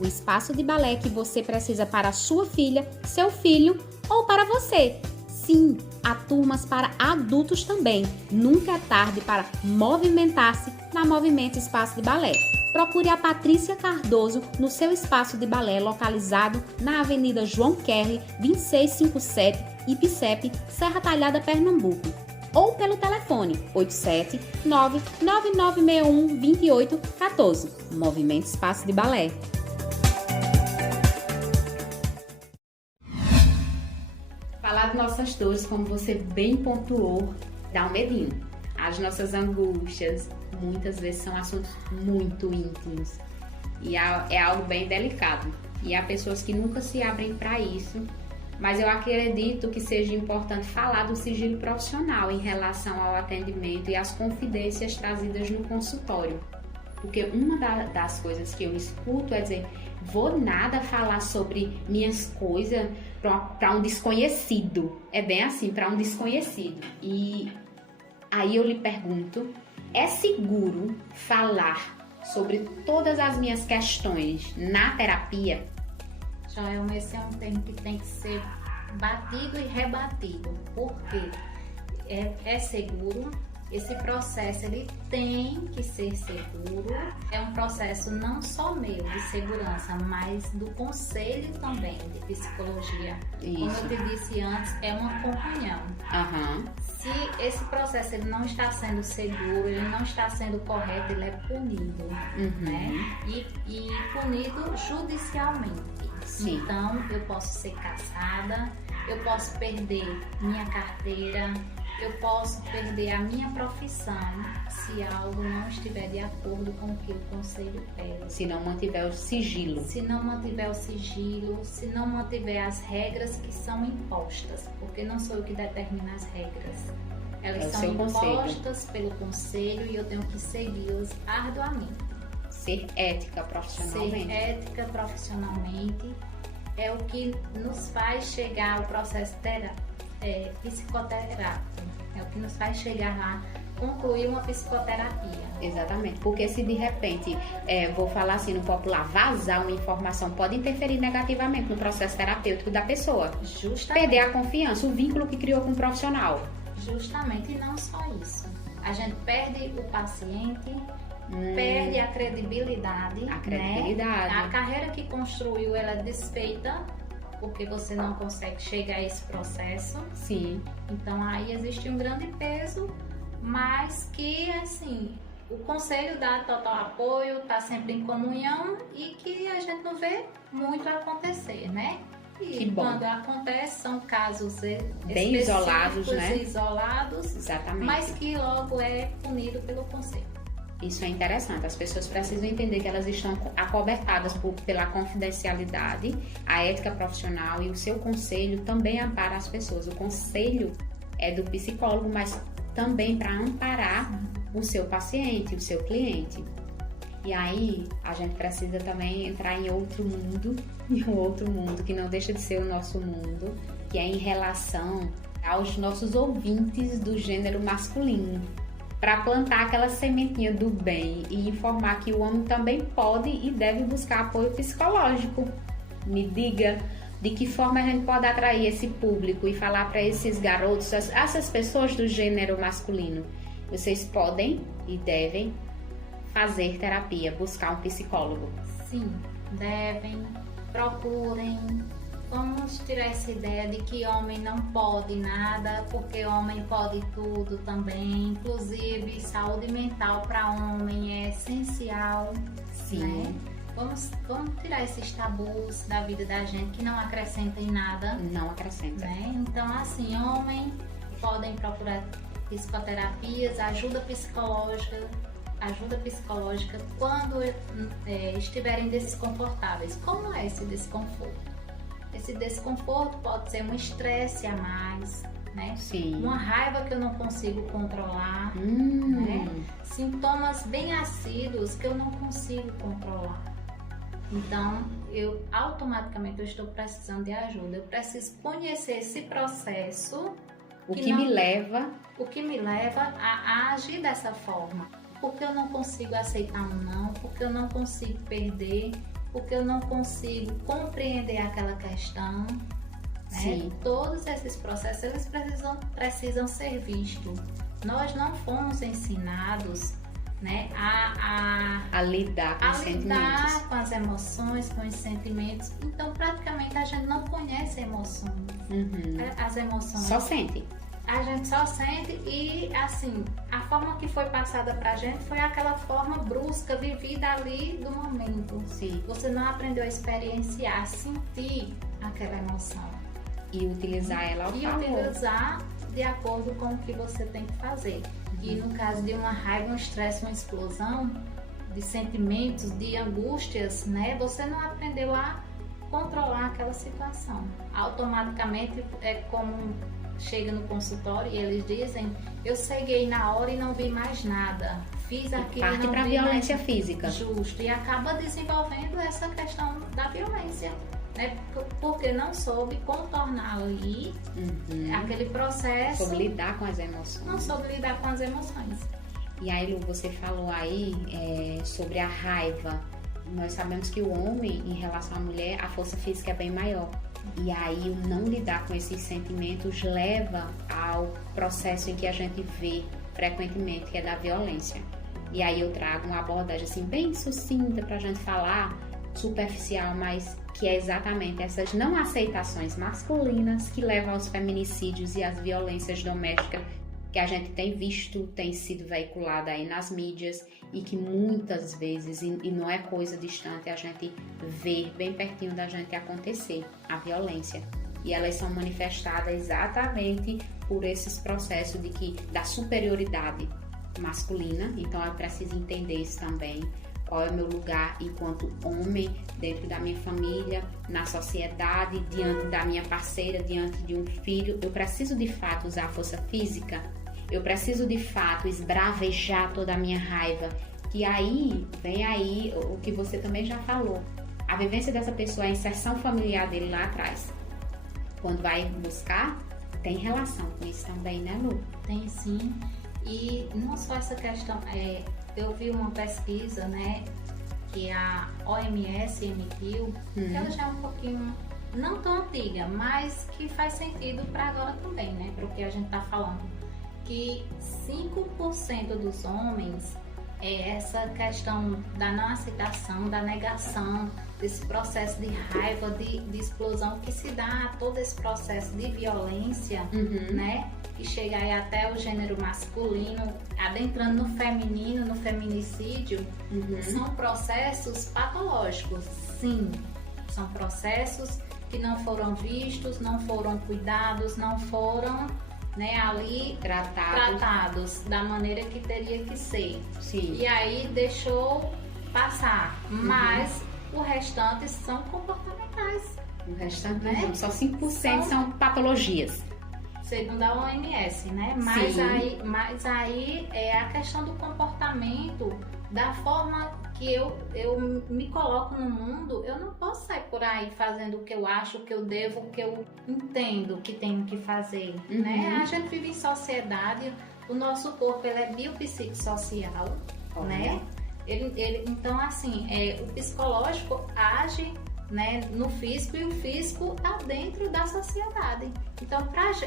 O espaço de balé que você precisa para a sua filha, seu filho ou para você. Sim, há turmas para adultos também. Nunca é tarde para movimentar-se na Movimento Espaço de Balé. Procure a Patrícia Cardoso no seu espaço de balé localizado na Avenida João Kerley, 2657, Ipicep, Serra Talhada, Pernambuco. Ou pelo telefone 879-9961-2814. Movimento Espaço de Balé. Falar de nossas dores, como você bem pontuou, dá um medinho. As nossas angústias, muitas vezes são assuntos muito íntimos e é algo bem delicado. E há pessoas que nunca se abrem para isso, mas eu acredito que seja importante falar do sigilo profissional em relação ao atendimento e às confidências trazidas no consultório. Porque uma das coisas que eu escuto é dizer, vou nada falar sobre minhas coisas para um desconhecido. É bem assim, para um desconhecido. E aí eu lhe pergunto, é seguro falar sobre todas as minhas questões na terapia? Joel, esse é um tema que tem que ser batido e rebatido. Por quê? É seguro. Esse processo ele tem que ser seguro. É um processo não só meu de segurança, mas do conselho também de psicologia. Isso. Como eu te disse antes, é uma comunhão. Se esse processo ele não está sendo seguro, ele não está sendo correto, ele é punido, né? E punido judicialmente. Sim. Então, eu posso ser cassada, eu posso perder minha carteira, eu posso perder a minha profissão se algo não estiver de acordo com o que o conselho pede. Se não mantiver o sigilo. Se não mantiver o sigilo, se não mantiver as regras que são impostas, porque não sou eu que determino as regras. Elas são impostas pelo conselho e eu tenho que segui-las arduamente. Ser ética profissionalmente. Ser ética profissionalmente é o que nos faz chegar ao processo psicoterápico. É o que nos faz chegar lá concluir uma psicoterapia. Exatamente, porque se de repente, vou falar assim no popular, vazar uma informação pode interferir negativamente no processo terapêutico da pessoa. Justamente. Perder a confiança, o vínculo que criou com o profissional. Justamente, e não só isso. A gente perde o paciente, perde a credibilidade. A credibilidade. Né? A carreira que construiu, ela é desfeita, porque você não consegue chegar a esse processo. Sim. Então aí existe um grande peso, mas que, assim, o conselho dá total apoio, está sempre em comunhão e que a gente não vê muito acontecer, né? E quando acontece, são casos bem isolados, né? Isolados, exatamente. Mas que logo é punido pelo conselho. Isso é interessante, as pessoas precisam entender que elas estão acobertadas pela confidencialidade, a ética profissional, e o seu conselho também ampara as pessoas. O conselho é do psicólogo, mas também para amparar o seu paciente, o seu cliente. E aí a gente precisa também entrar em outro mundo, que não deixa de ser o nosso mundo, que é em relação aos nossos ouvintes do gênero masculino, para plantar aquela sementinha do bem e informar que o homem também pode e deve buscar apoio psicológico. Me diga de que forma a gente pode atrair esse público e falar para esses garotos, essas pessoas do gênero masculino, vocês podem e devem fazer terapia, buscar um psicólogo. Sim, devem, procurem. Vamos tirar essa ideia de que homem não pode nada, porque homem pode tudo também. Inclusive, saúde mental para homem é essencial. Sim. Né? Vamos tirar esses tabus da vida da gente que não acrescentam em nada. Não acrescenta. Né? Então, assim, homem podem procurar psicoterapias, ajuda psicológica quando estiverem desconfortáveis. Como é esse desconforto? Esse desconforto pode ser um estresse a mais, né? Sim. Uma raiva que eu não consigo controlar, né? Sintomas bem assíduos que eu não consigo controlar. Então, automaticamente eu estou precisando de ajuda. Eu preciso conhecer esse processo. O que me leva a agir dessa forma. Porque eu não consigo aceitar um não, porque eu não consigo perder, porque eu não consigo compreender aquela questão. Né? Todos esses processos, eles precisam ser vistos. Nós não fomos ensinados, né, a lidar com os sentimentos. Lidar com as emoções, com os sentimentos. Então, praticamente, a gente não conhece emoções. As emoções. Só sente. A gente só sente e, assim, a forma que foi passada pra gente foi aquela forma brusca, vivida ali do momento. Sim. Você não aprendeu a experienciar, sentir aquela emoção. E utilizar ela ao favor. E utilizar de acordo com o que você tem que fazer. E no caso de uma raiva, um estresse, uma explosão de sentimentos, de angústias, né? Você não aprendeu a controlar aquela situação. Automaticamente é como chega no consultório e eles dizem: eu ceguei na hora e não vi mais nada, fiz aquilo. Parte para a violência física. Justo, e acaba desenvolvendo essa questão da violência, né? Porque não soube contornar ali aquele processo. Soube lidar com as emoções. Não soube lidar com as emoções. E aí, Lu, você falou aí sobre a raiva. Nós sabemos que o homem, em relação à mulher, a força física é bem maior. E aí o não lidar com esses sentimentos leva ao processo em que a gente vê frequentemente, que é da violência. E aí eu trago uma abordagem assim bem sucinta pra gente falar, superficial, mas que é exatamente essas não aceitações masculinas que levam aos feminicídios e às violências domésticas que a gente tem visto, tem sido veiculada aí nas mídias e que muitas vezes, e não é coisa distante, a gente vê bem pertinho da gente acontecer a violência. E elas são manifestadas exatamente por esses processos da superioridade masculina. Então eu preciso entender isso também. Qual é o meu lugar enquanto homem dentro da minha família, na sociedade, diante da minha parceira, diante de um filho. Eu preciso de fato usar a força física. Eu preciso de fato esbravejar toda a minha raiva. Que aí, vem aí o que você também já falou. A vivência dessa pessoa, a inserção familiar dele lá atrás. Quando vai buscar, tem relação com isso também, né, Lu? Tem sim. E não só essa questão, eu vi uma pesquisa, né, que a OMS emitiu, que ela já é um pouquinho, não tão antiga, mas que faz sentido para agora também, né, para o que a gente está falando, que 5% dos homens essa questão da não aceitação, da negação, desse processo de raiva, de explosão que se dá a todo esse processo de violência, né? Que chega aí até o gênero masculino, adentrando no feminino, no feminicídio, são processos patológicos, sim. São processos que não foram vistos, não foram cuidados, não foram, né, ali tratados da maneira que teria que ser. Sim. E aí deixou passar, mas o restante são comportamentais. O restante, né? Só 5% são patologias. Segundo a OMS, né? Mas aí é a questão do comportamento, da forma que eu me coloco no mundo. Eu não posso sair por aí fazendo o que eu acho, o que eu devo, o que eu entendo que tenho que fazer, né? A gente vive em sociedade, o nosso corpo ele é biopsicossocial, né? Então, assim, o psicológico age, né, no físico, e o físico está dentro da sociedade. Então,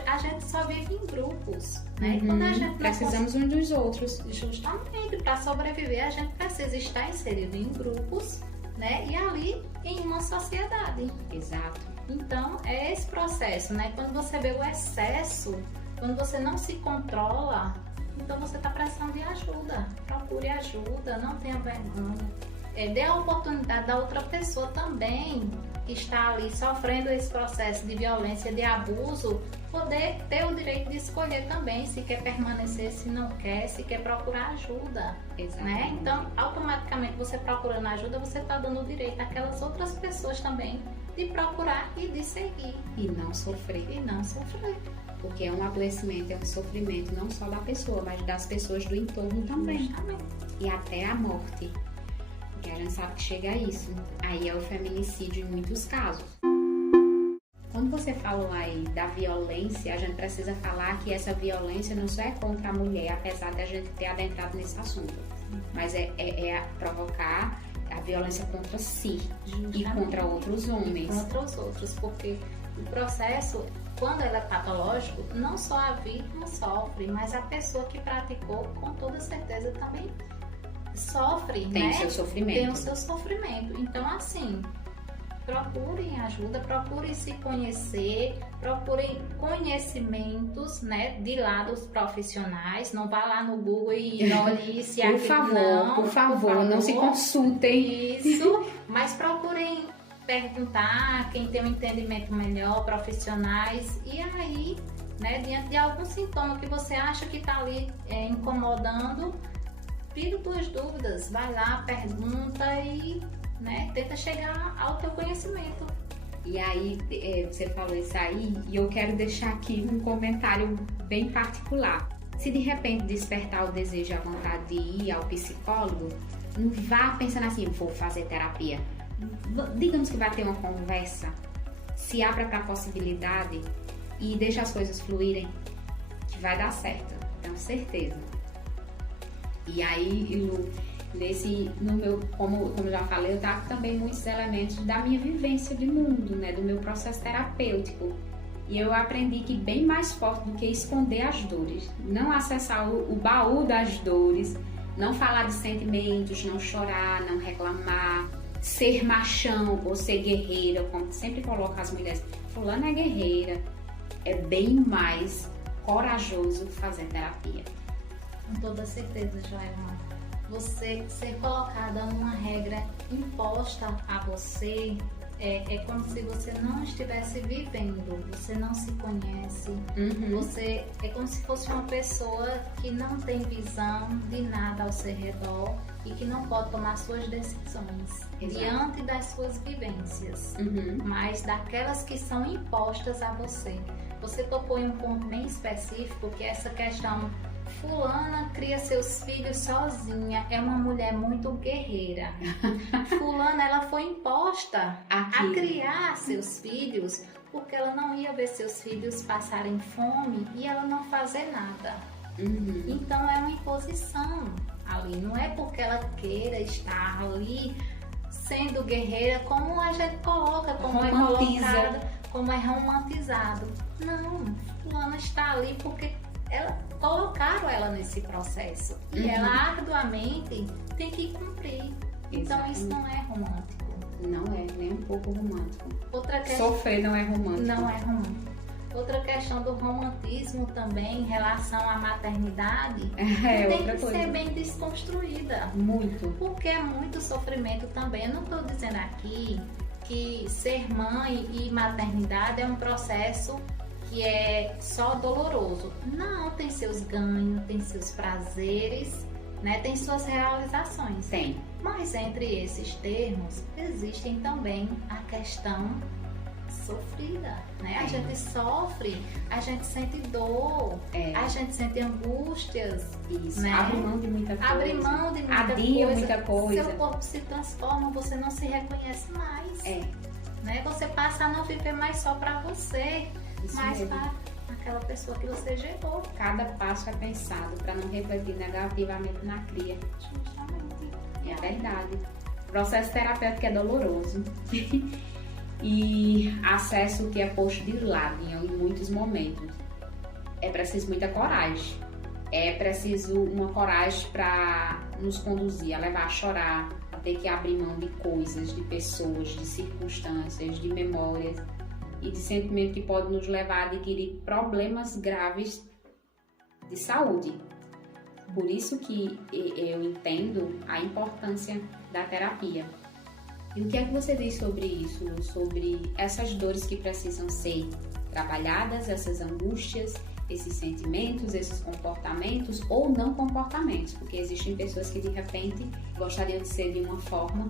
a gente só vive em grupos, né? Quando a gente precisamos uns dos outros. Justamente, para sobreviver, a gente precisa estar inserido em grupos, né? E ali em uma sociedade. Exato. Então, é esse processo, né? Quando você vê o excesso, quando você não se controla, então você está precisando de ajuda. Procure ajuda, não tenha vergonha. Dê a oportunidade da outra pessoa também que está ali sofrendo esse processo de violência, de abuso, poder ter o direito de escolher também se quer permanecer, se não quer, se quer procurar ajuda. Né? Então, automaticamente você procurando ajuda, você está dando o direito àquelas outras pessoas também de procurar e de seguir. E não sofrer. Porque é um adoecimento, é um sofrimento não só da pessoa, mas das pessoas do entorno também. Justamente. E até a morte. Porque a gente sabe que chega a isso. Aí é o feminicídio em muitos casos. Quando você falou aí da violência, a gente precisa falar que essa violência não só é contra a mulher, apesar de a gente ter adentrado nesse assunto, mas é provocar a violência contra si. Justamente. E contra outros homens. E contra os outros, porque o processo, quando ele é patológico, não só a vítima sofre, mas a pessoa que praticou, com toda certeza, também sofre, tem, né? Tem o seu sofrimento. Então, assim, procurem ajuda, procurem se conhecer, procurem conhecimentos, né, de lados profissionais. Não vá lá no Google e olhe se por favor, não se consultem. Isso, mas procurem perguntar quem tem um entendimento melhor, profissionais, e aí, né, diante de algum sintoma que você acha que está ali incomodando, tira tuas dúvidas, vai lá, pergunta e, né, tenta chegar ao teu conhecimento. E aí, você falou isso aí, e eu quero deixar aqui um comentário bem particular. Se de repente despertar o desejo, a vontade de ir ao psicólogo, não vá pensando assim, vou fazer terapia. Digamos que vai ter uma conversa, se abra para a possibilidade e deixa as coisas fluírem, que vai dar certo, tenho certeza. E aí, no meu, como eu já falei, eu trago também muitos elementos da minha vivência de mundo, né, do meu processo terapêutico. E eu aprendi que bem mais forte do que esconder as dores, não acessar o baú das dores, não falar de sentimentos, não chorar, não reclamar, ser machão ou ser guerreira, como sempre coloca as mulheres, fulana é guerreira, é bem mais corajoso fazer terapia. Com toda certeza, Joelma. Você ser colocada numa regra imposta a você é como se você não estivesse vivendo, você não se conhece, você é como se fosse uma pessoa que não tem visão de nada ao seu redor e que não pode tomar suas decisões. Exato. Diante das suas vivências, mas daquelas que são impostas a você. Você tocou em um ponto bem específico, que é essa questão: fulana cria seus filhos sozinha, é uma mulher muito guerreira. Fulana, ela foi imposta a criar seus filhos porque ela não ia ver seus filhos passarem fome e ela não fazer nada. Então é uma imposição ali, não é porque ela queira estar ali sendo guerreira como a gente coloca, como é colocada, como é romantizado. Não, fulana está ali porque colocaram ela nesse processo e ela arduamente tem que cumprir. Então isso não é romântico. Não é nem um pouco romântico. Outra questão, sofrer não é romântico. Não é romântico. Outra questão do romantismo também em relação à maternidade tem que ser bem desconstruída. Muito. Porque é muito sofrimento também. Eu não estou dizendo aqui que ser mãe e maternidade é um processo que é só doloroso. Não, tem seus ganhos, tem seus prazeres, né? Tem suas realizações. Tem. Mas entre esses termos existem também a questão sofrida, né? A gente sofre, a gente sente dor, a gente sente angústias. Isso, né? Abre mão de muita coisa. Abre mão de muita Adia coisa. muita coisa. Seu corpo se transforma, você não se reconhece mais. Né? Você passa a não viver mais só para você, Isso mas mesmo. para aquela pessoa que você gerou. Cada passo é pensado para não refletir negativamente na cria. Justamente. É verdade. O processo terapêutico é doloroso. E acesso que é posto de lado em muitos momentos. É preciso muita coragem. É preciso uma coragem para nos conduzir, a levar a chorar, a ter que abrir mão de coisas, de pessoas, de circunstâncias, de memórias e de sentimentos que podem nos levar a adquirir problemas graves de saúde. Por isso que eu entendo a importância da terapia. E o que é que você diz sobre isso? Sobre essas dores que precisam ser trabalhadas, essas angústias, esses sentimentos, esses comportamentos ou não comportamentos? Porque existem pessoas que de repente gostariam de ser de uma forma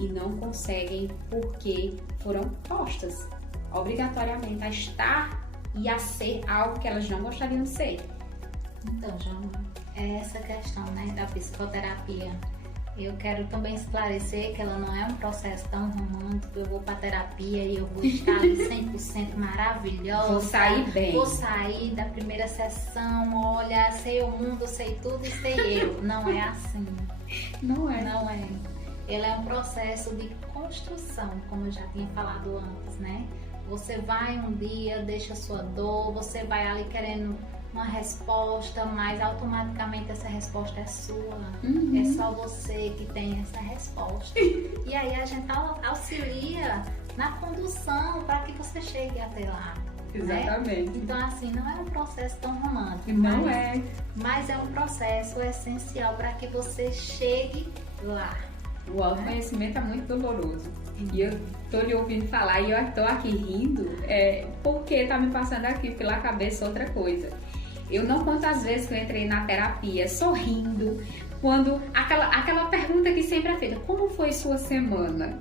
e não conseguem porque foram postas obrigatoriamente a estar e a ser algo que elas não gostariam de ser. Então, João, é essa questão, né, da psicoterapia. Eu quero também esclarecer que ela não é um processo tão romântico. Eu vou para terapia e eu vou estar ali 100% maravilhosa. Vou sair bem. Vou sair da primeira sessão, olha, sei o mundo, sei tudo e sei eu. Não é assim. Não é. Não é. Ele é um processo de construção, como eu já tinha falado antes, né? Você vai um dia, deixa sua dor, você vai ali querendo uma resposta, mas automaticamente essa resposta é sua. É só você que tem essa resposta. E aí a gente auxilia na condução para que você chegue até lá. Exatamente. Né? Então, assim, não é um processo tão romântico. Não mas é um processo essencial para que você chegue lá. O autoconhecimento é muito doloroso. E eu tô lhe ouvindo falar e eu tô aqui rindo porque tá me passando aqui pela cabeça outra coisa. Eu não conto as vezes que eu entrei na terapia sorrindo, quando aquela pergunta que sempre é feita: como foi sua semana?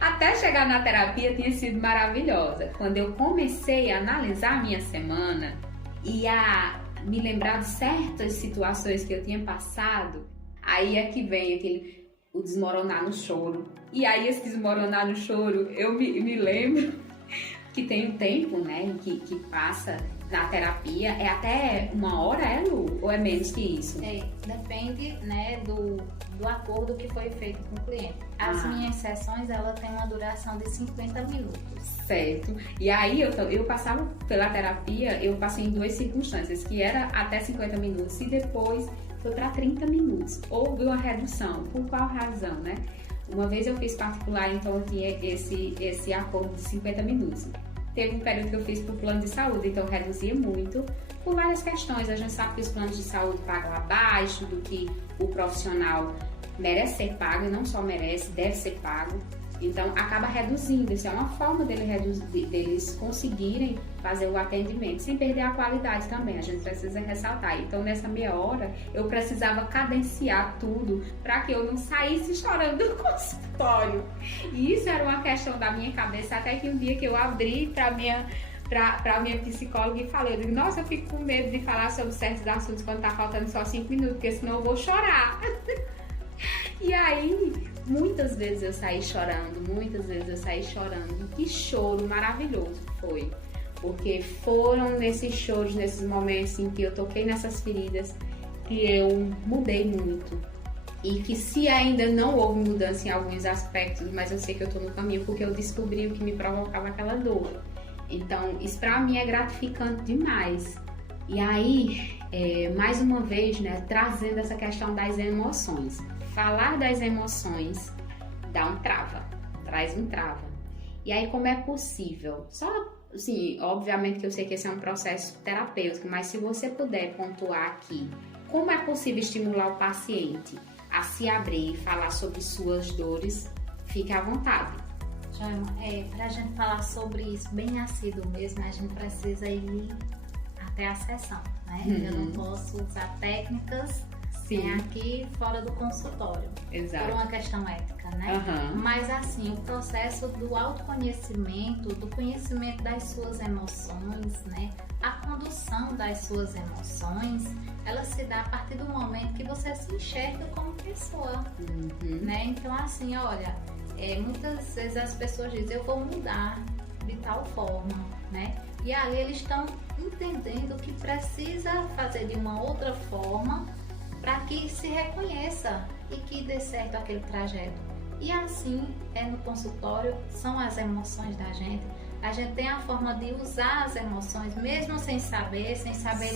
Até chegar na terapia tinha sido maravilhosa. Quando eu comecei a analisar a minha semana e a me lembrar de certas situações que eu tinha passado, aí é que vem o desmoronar no choro. E aí esse desmoronar no choro, eu me lembro que tem um tempo, né, que passa na terapia. É até 1 hora, Lu? Ou é menos que isso? Depende, né, do acordo que foi feito com o cliente. As minhas sessões, ela tem uma duração de 50 minutos. Certo. E aí eu passava pela terapia, eu passei em 2 circunstâncias, que era até 50 minutos e depois foi para 30 minutos. Houve uma redução. Por qual razão, né? Uma vez eu fiz particular, então eu tinha esse acordo de 50 minutos. Teve um período que eu fiz por plano de saúde, então eu reduzia muito por várias questões. A gente sabe que os planos de saúde pagam abaixo do que o profissional merece ser pago, e não só merece, deve ser pago. Então acaba reduzindo. Isso é uma forma deles conseguirem fazer o atendimento sem perder a qualidade também. A gente precisa ressaltar. Então nessa meia hora eu precisava cadenciar tudo para que eu não saísse chorando do consultório. E isso era uma questão da minha cabeça, até que um dia que eu abri para minha psicóloga e falei, eu digo, nossa, eu fico com medo de falar sobre certos assuntos quando tá faltando só 5 minutos, porque senão eu vou chorar. E aí muitas vezes eu saí chorando. Que choro maravilhoso foi. porque foram nesses choros, nesses momentos em que eu toquei nessas feridas, que eu mudei muito. E que se ainda não houve mudança em alguns aspectos, mas eu sei que eu tô no caminho porque eu descobri o que me provocava aquela dor. Então, isso pra mim é gratificante demais. E aí, mais uma vez, né, trazendo essa questão das emoções. Falar das emoções dá um trava, traz um trava. E aí, como é possível? Só, assim, obviamente que eu sei que esse é um processo terapêutico, mas se você puder pontuar aqui, como é possível estimular o paciente a se abrir e falar sobre suas dores, fique à vontade. Joelma, para a gente falar sobre isso bem assíduo mesmo, a gente precisa ir até a sessão, né? Eu não posso usar técnicas aqui fora do consultório. Exato. Por uma questão ética, né? Mas assim, o processo do autoconhecimento, do conhecimento das suas emoções, né? A condução das suas emoções, ela se dá a partir do momento que você se enxerga como pessoa, né? Então assim, olha, muitas vezes as pessoas dizem, eu vou mudar de tal forma, né? E ali eles estão entendendo que precisa fazer de uma outra forma para que se reconheça e que dê certo aquele trajeto. E assim no consultório, são as emoções da gente. A gente tem a forma de usar as emoções, mesmo sem saber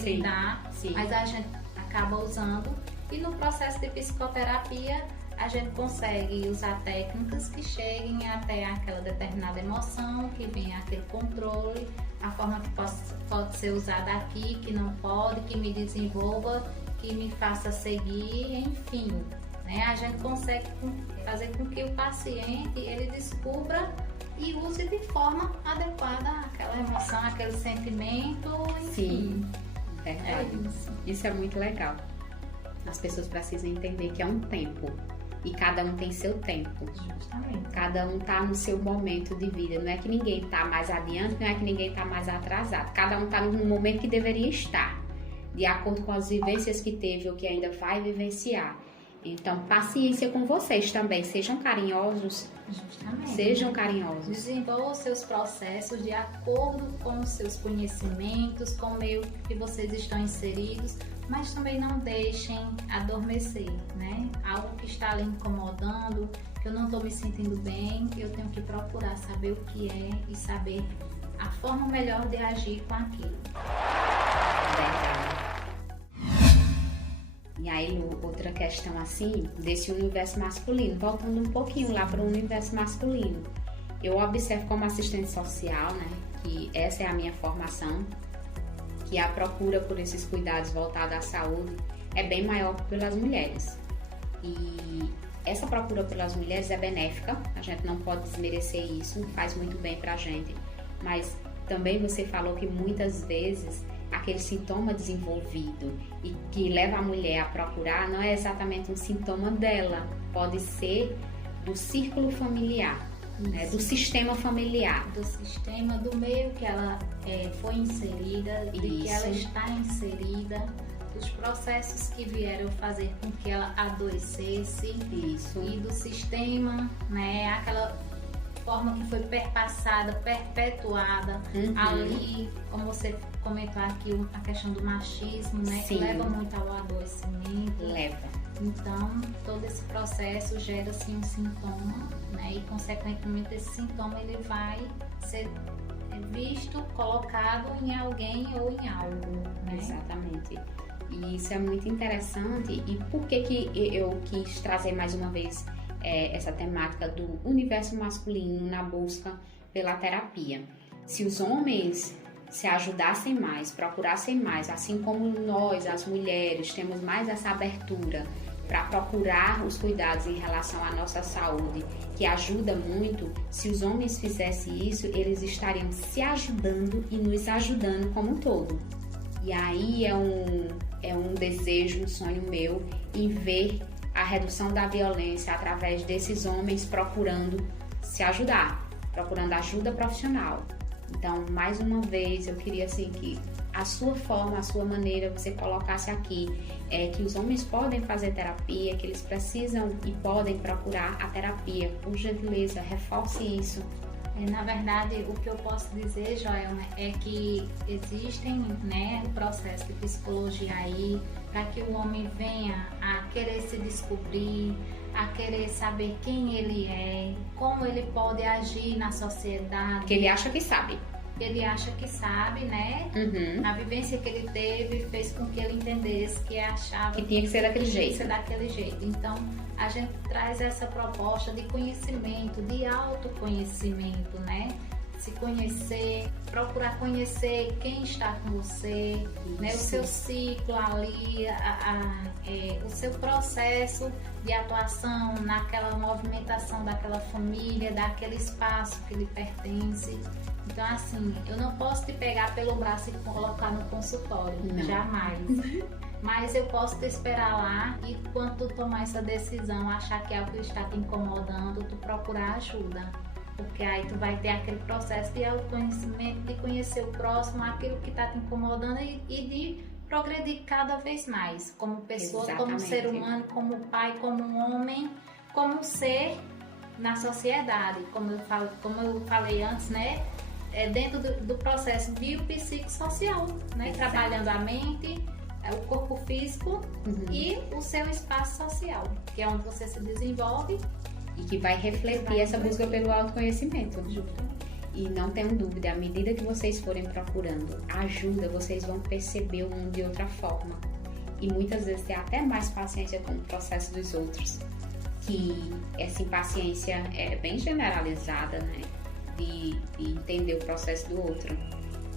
lidar, mas a gente acaba usando. E no processo de psicoterapia, a gente consegue usar técnicas que cheguem até aquela determinada emoção, que venha aquele controle, a forma que pode ser usada aqui, que não pode, que me desenvolva, que me faça seguir, enfim, né? A gente consegue fazer com que o paciente ele descubra e use de forma adequada aquela emoção, aquele sentimento, enfim. Verdade. Isso é muito legal. As pessoas precisam entender que é um tempo e cada um tem seu tempo. Justamente. Cada um tá no seu momento de vida. Não é que ninguém tá mais adiante, não é que ninguém tá mais atrasado. Cada um tá no momento que deveria estar, de acordo com as vivências que teve ou que ainda vai vivenciar. Então, paciência com vocês também. Sejam carinhosos. Justamente. Sejam carinhosos. Desenvolvam os seus processos de acordo com os seus conhecimentos, com o meio que vocês estão inseridos, mas também não deixem adormecer, né? Algo que está ali incomodando, que eu não estou me sentindo bem, eu tenho que procurar saber o que é e saber a forma melhor de agir com aquilo. Verdade. E aí, outra questão assim, desse universo masculino, voltando um pouquinho lá para o universo masculino. Eu observo como assistente social, né, que essa é a minha formação, que a procura por esses cuidados voltados à saúde é bem maior pelas mulheres. E essa procura pelas mulheres é benéfica, a gente não pode desmerecer isso, faz muito bem pra gente. Mas também você falou que muitas vezes aquele sintoma desenvolvido e que leva a mulher a procurar não é exatamente um sintoma dela, pode ser do círculo familiar, né, do sistema familiar. Do sistema, do meio que ela foi inserida, de que ela está inserida, dos processos que vieram fazer com que ela adoecesse. Isso. E do sistema, né, aquela forma que foi perpassada, perpetuada ali, como você comentou aqui, a questão do machismo, né, que leva muito ao adoecimento. Leva. Então, todo esse processo gera assim um sintoma, né, e consequentemente esse sintoma ele vai ser visto, colocado em alguém ou em algo, né? Exatamente. E isso é muito interessante. E por que eu quis trazer mais uma vez essa temática do universo masculino na busca pela terapia? Se os homens se ajudassem mais, procurassem mais, assim como nós, as mulheres, temos mais essa abertura para procurar os cuidados em relação à nossa saúde, que ajuda muito, se os homens fizessem isso, eles estariam se ajudando e nos ajudando como um todo. E aí é um desejo, um sonho meu em ver a redução da violência através desses homens procurando se ajudar, procurando ajuda profissional. Então, mais uma vez, eu queria assim que a sua forma, a sua maneira, você colocasse aqui que os homens podem fazer terapia, que eles precisam e podem procurar a terapia. Por gentileza, reforce isso. Na verdade, o que eu posso dizer, Joelma, é que existem, né, o processo de psicologia aí para que o homem venha a querer se descobrir, a querer saber quem ele é, como ele pode agir na sociedade. Que ele acha que sabe. Ele acha que sabe, né? A vivência que ele teve fez com que ele entendesse que achava que tinha que ser daquele jeito. Tinha que ser daquele jeito. Então, a gente traz essa proposta de conhecimento, de autoconhecimento, né? Se conhecer, procurar conhecer quem está com você, né? O seu ciclo ali, o seu processo de atuação naquela movimentação daquela família, daquele espaço que lhe pertence. Então, assim, eu não posso te pegar pelo braço e colocar no consultório, não. Jamais. Mas eu posso te esperar lá e quando tu tomar essa decisão, achar que é algo que está te incomodando, tu procurar ajuda. Porque aí tu vai ter aquele processo de autoconhecimento, de conhecer o próximo, aquilo que está te incomodando e de progredir cada vez mais. Como pessoa, como ser humano, como pai, como homem, como ser na sociedade. Como eu falei antes, né? Dentro do processo biopsicossocial, né? Trabalhando a mente, o corpo físico e o seu espaço social, que é onde você se desenvolve. E que vai refletir essa busca pelo autoconhecimento. E não tenham dúvida, à medida que vocês forem procurando ajuda, vocês vão perceber o mundo de outra forma. E muitas vezes ter até mais paciência com o processo dos outros. Que essa impaciência é bem generalizada, né? De entender o processo do outro.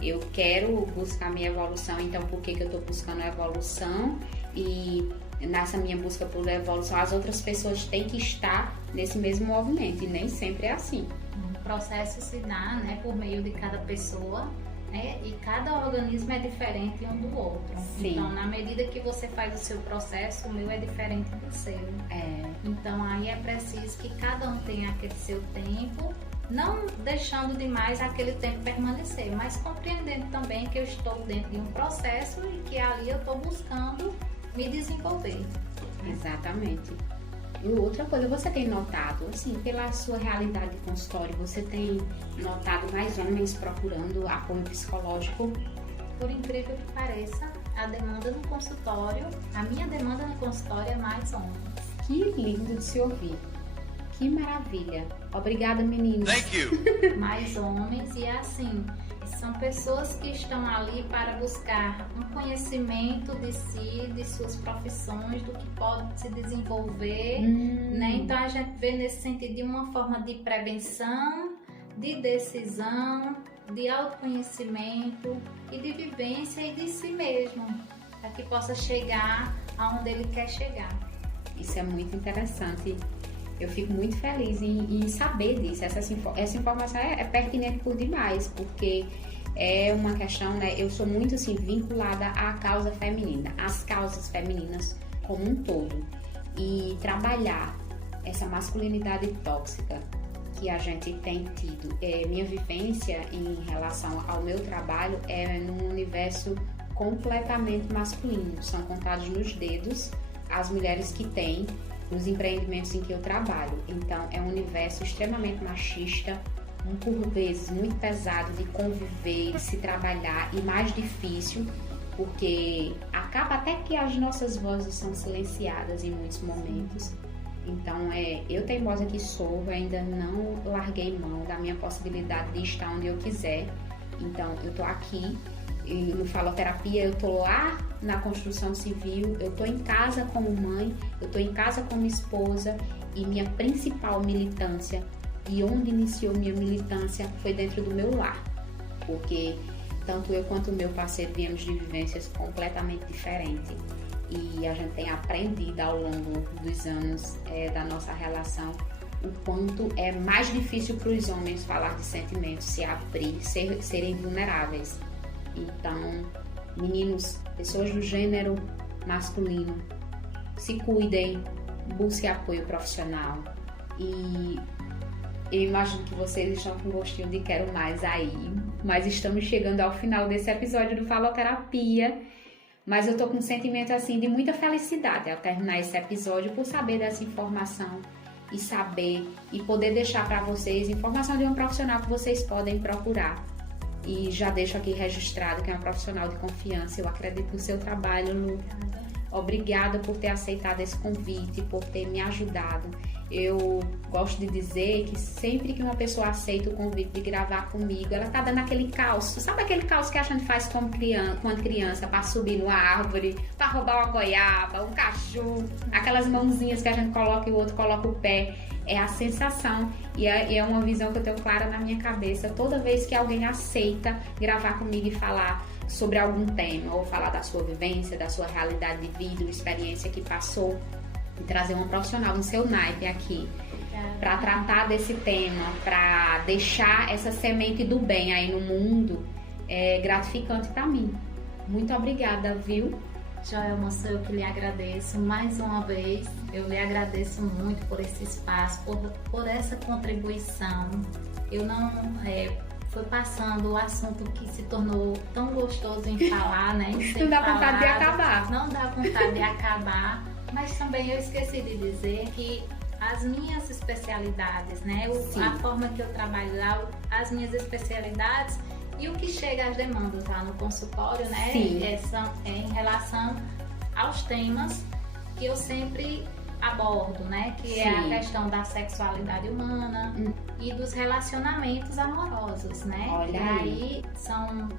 Eu quero buscar minha evolução, então por que eu estou buscando a evolução? E nessa minha busca por evolução, as outras pessoas têm que estar nesse mesmo movimento, e nem sempre é assim. O processo se dá, né, por meio de cada pessoa, né, e cada organismo é diferente um do outro. Sim. Então, na medida que você faz o seu processo, o meu é diferente do seu. Então, aí é preciso que cada um tenha aquele seu tempo, não deixando demais aquele tempo permanecer, mas compreendendo também que eu estou dentro de um processo e que ali eu estou buscando me desenvolver. Exatamente. E outra coisa, você tem notado, assim, pela sua realidade de consultório, você tem notado mais homens procurando apoio psicológico? Por incrível que pareça, a demanda no consultório, a minha demanda no consultório é mais homens. Que lindo de se ouvir. Que maravilha. Obrigada, meninos. Thank you. Mais homens e assim, são pessoas que estão ali para buscar um conhecimento de si, de suas profissões, do que pode se desenvolver, né? Então a gente vê nesse sentido de uma forma de prevenção, de decisão, de autoconhecimento e de vivência e de si mesmo, para que possa chegar aonde ele quer chegar. Isso é muito interessante. Eu fico muito feliz em saber disso. Essa informação é pertinente por demais, porque é uma questão, né? Eu sou muito assim, vinculada à causa feminina, às causas femininas como um todo. E trabalhar essa masculinidade tóxica que a gente tem tido. Minha vivência em relação ao meu trabalho é num universo completamente masculino. São contados nos dedos as mulheres que têm nos empreendimentos em que eu trabalho. Então, é um universo extremamente machista, por vezes muito pesado de conviver, de se trabalhar e mais difícil, porque acaba até que as nossas vozes são silenciadas em muitos momentos. Então, eu teimosa que sou, ainda não larguei mão da minha possibilidade de estar onde eu quiser. Então, eu tô aqui, no Faloterapia, eu tô lá na construção civil, eu tô em casa como mãe, eu tô em casa como esposa, e minha principal militância, e onde iniciou minha militância, foi dentro do meu lar, porque tanto eu quanto o meu parceiro viemos de vivências completamente diferentes, e a gente tem aprendido ao longo dos anos da nossa relação o quanto é mais difícil para os homens falar de sentimentos, se abrir, serem vulneráveis. Então, meninos, pessoas do gênero masculino, se cuidem, busquem apoio profissional. E eu imagino que vocês estão com gostinho de quero mais aí, mas estamos chegando ao final desse episódio do Faloterapia. Mas eu tô com um sentimento assim de muita felicidade ao terminar esse episódio por saber dessa informação e saber e poder deixar para vocês informação de um profissional que vocês podem procurar. E já deixo aqui registrado que é um profissional de confiança. Eu acredito no seu trabalho, Lu. Obrigada por ter aceitado esse convite, por ter me ajudado. Eu gosto de dizer que sempre que uma pessoa aceita o convite de gravar comigo, ela tá dando aquele calço. Sabe aquele calço que a gente faz quando criança para subir numa árvore, para roubar uma goiaba, um caju, aquelas mãozinhas que a gente coloca e o outro coloca o pé. É a sensação e é uma visão que eu tenho clara na minha cabeça toda vez que alguém aceita gravar comigo e falar sobre algum tema, ou falar da sua vivência, da sua realidade de vida, uma experiência que passou, e trazer uma profissional no seu naipe aqui para tratar desse tema, para deixar essa semente do bem aí no mundo, é gratificante para mim. Muito obrigada, viu? Joelma, sou eu que lhe agradeço mais uma vez. Eu lhe agradeço muito por esse espaço, por essa contribuição. Eu não foi passando o assunto que se tornou tão gostoso em falar, né? Não dá vontade de acabar. Não dá vontade de acabar. Mas também eu esqueci de dizer que as minhas especialidades, né? A forma que eu trabalho lá, as minhas especialidades e o que chega às demandas lá no consultório, né? É em relação aos temas que eu sempre abordo, né? Que é a questão da sexualidade humana e dos relacionamentos amorosos, né? Olha e aí são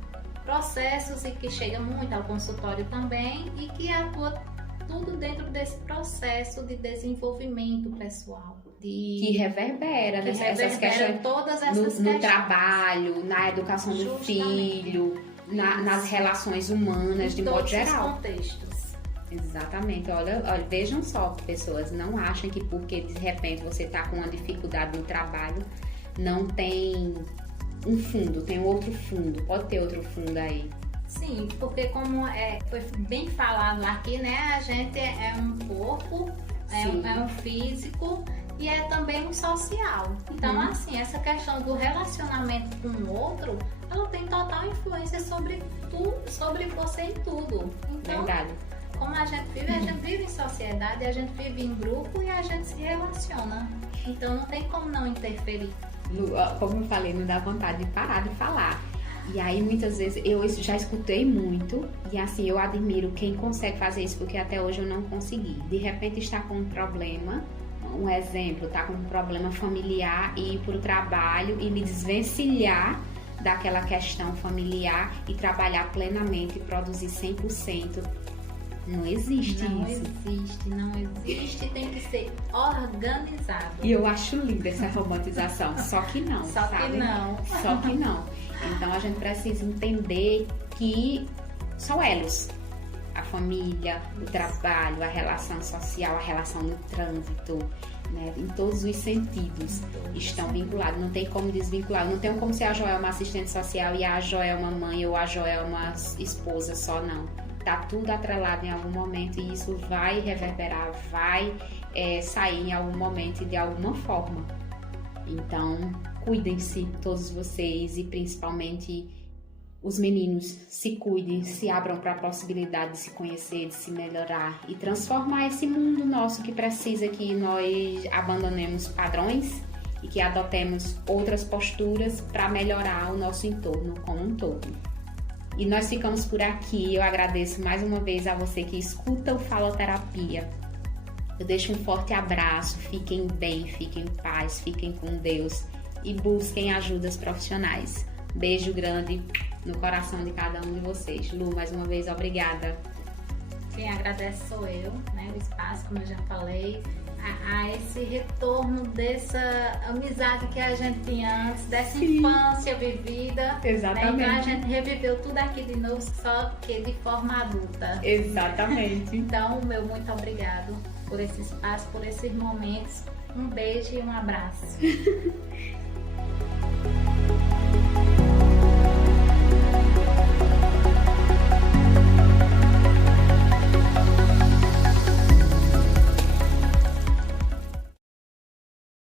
processos e que chegam muito ao consultório também e que atua tudo dentro desse processo de desenvolvimento pessoal. Que reverbera, né? Essas questões, todas essas questões. No trabalho, na educação do filho, nas relações humanas, de modo geral. Todos os contextos. Exatamente. Olha, vejam só, pessoas, não achem que porque de repente você está com uma dificuldade no trabalho, não tem um fundo, tem outro fundo, pode ter outro fundo aí. Sim, porque como foi bem falado aqui, né, a gente é um corpo, é um físico e é também um social. Então, assim, essa questão do relacionamento com o outro, ela tem total influência sobre você em tudo. Então, verdade. Como a gente vive em sociedade, a gente vive em grupo e a gente se relaciona. Então, não tem como não interferir. Como eu falei, não dá vontade de parar de falar. E aí, muitas vezes, eu já escutei muito e, assim, eu admiro quem consegue fazer isso, porque até hoje eu não consegui. De repente, está com um problema, um exemplo, está com um problema familiar e ir para o trabalho e me desvencilhar daquela questão familiar e trabalhar plenamente e produzir 100%. Não existe isso. Não existe, tem que ser organizado. E eu acho linda essa romantização, só que não, Só que não. Então a gente precisa entender que são elos. A família, o trabalho, a relação social, a relação no trânsito, né? Em todos os sentidos estão vinculados. Não tem como desvincular. Não tem como ser a Joelma assistente social e a Joelma mãe ou a Joelma esposa só, não. Tá tudo atrelado em algum momento e isso vai reverberar, vai sair em algum momento e de alguma forma. Então, cuidem-se todos vocês e principalmente os meninos, se cuidem, se abram para a possibilidade de se conhecer, de se melhorar e transformar esse mundo nosso que precisa que nós abandonemos padrões e que adotemos outras posturas para melhorar o nosso entorno como um todo. E nós ficamos por aqui. Eu agradeço mais uma vez a você que escuta o Faloterapia. Eu deixo um forte abraço. Fiquem bem, fiquem em paz, fiquem com Deus e busquem ajudas profissionais. Beijo grande no coração de cada um de vocês. Lu, mais uma vez, obrigada. Quem agradece sou eu, né? O espaço, como eu já falei, a esse retorno dessa amizade que a gente tinha antes, dessa infância vivida. Exatamente. Né? Então a gente reviveu tudo aqui de novo, só que de forma adulta. Exatamente. Então, meu muito obrigado por esse espaço, por esses momentos. Um beijo e um abraço.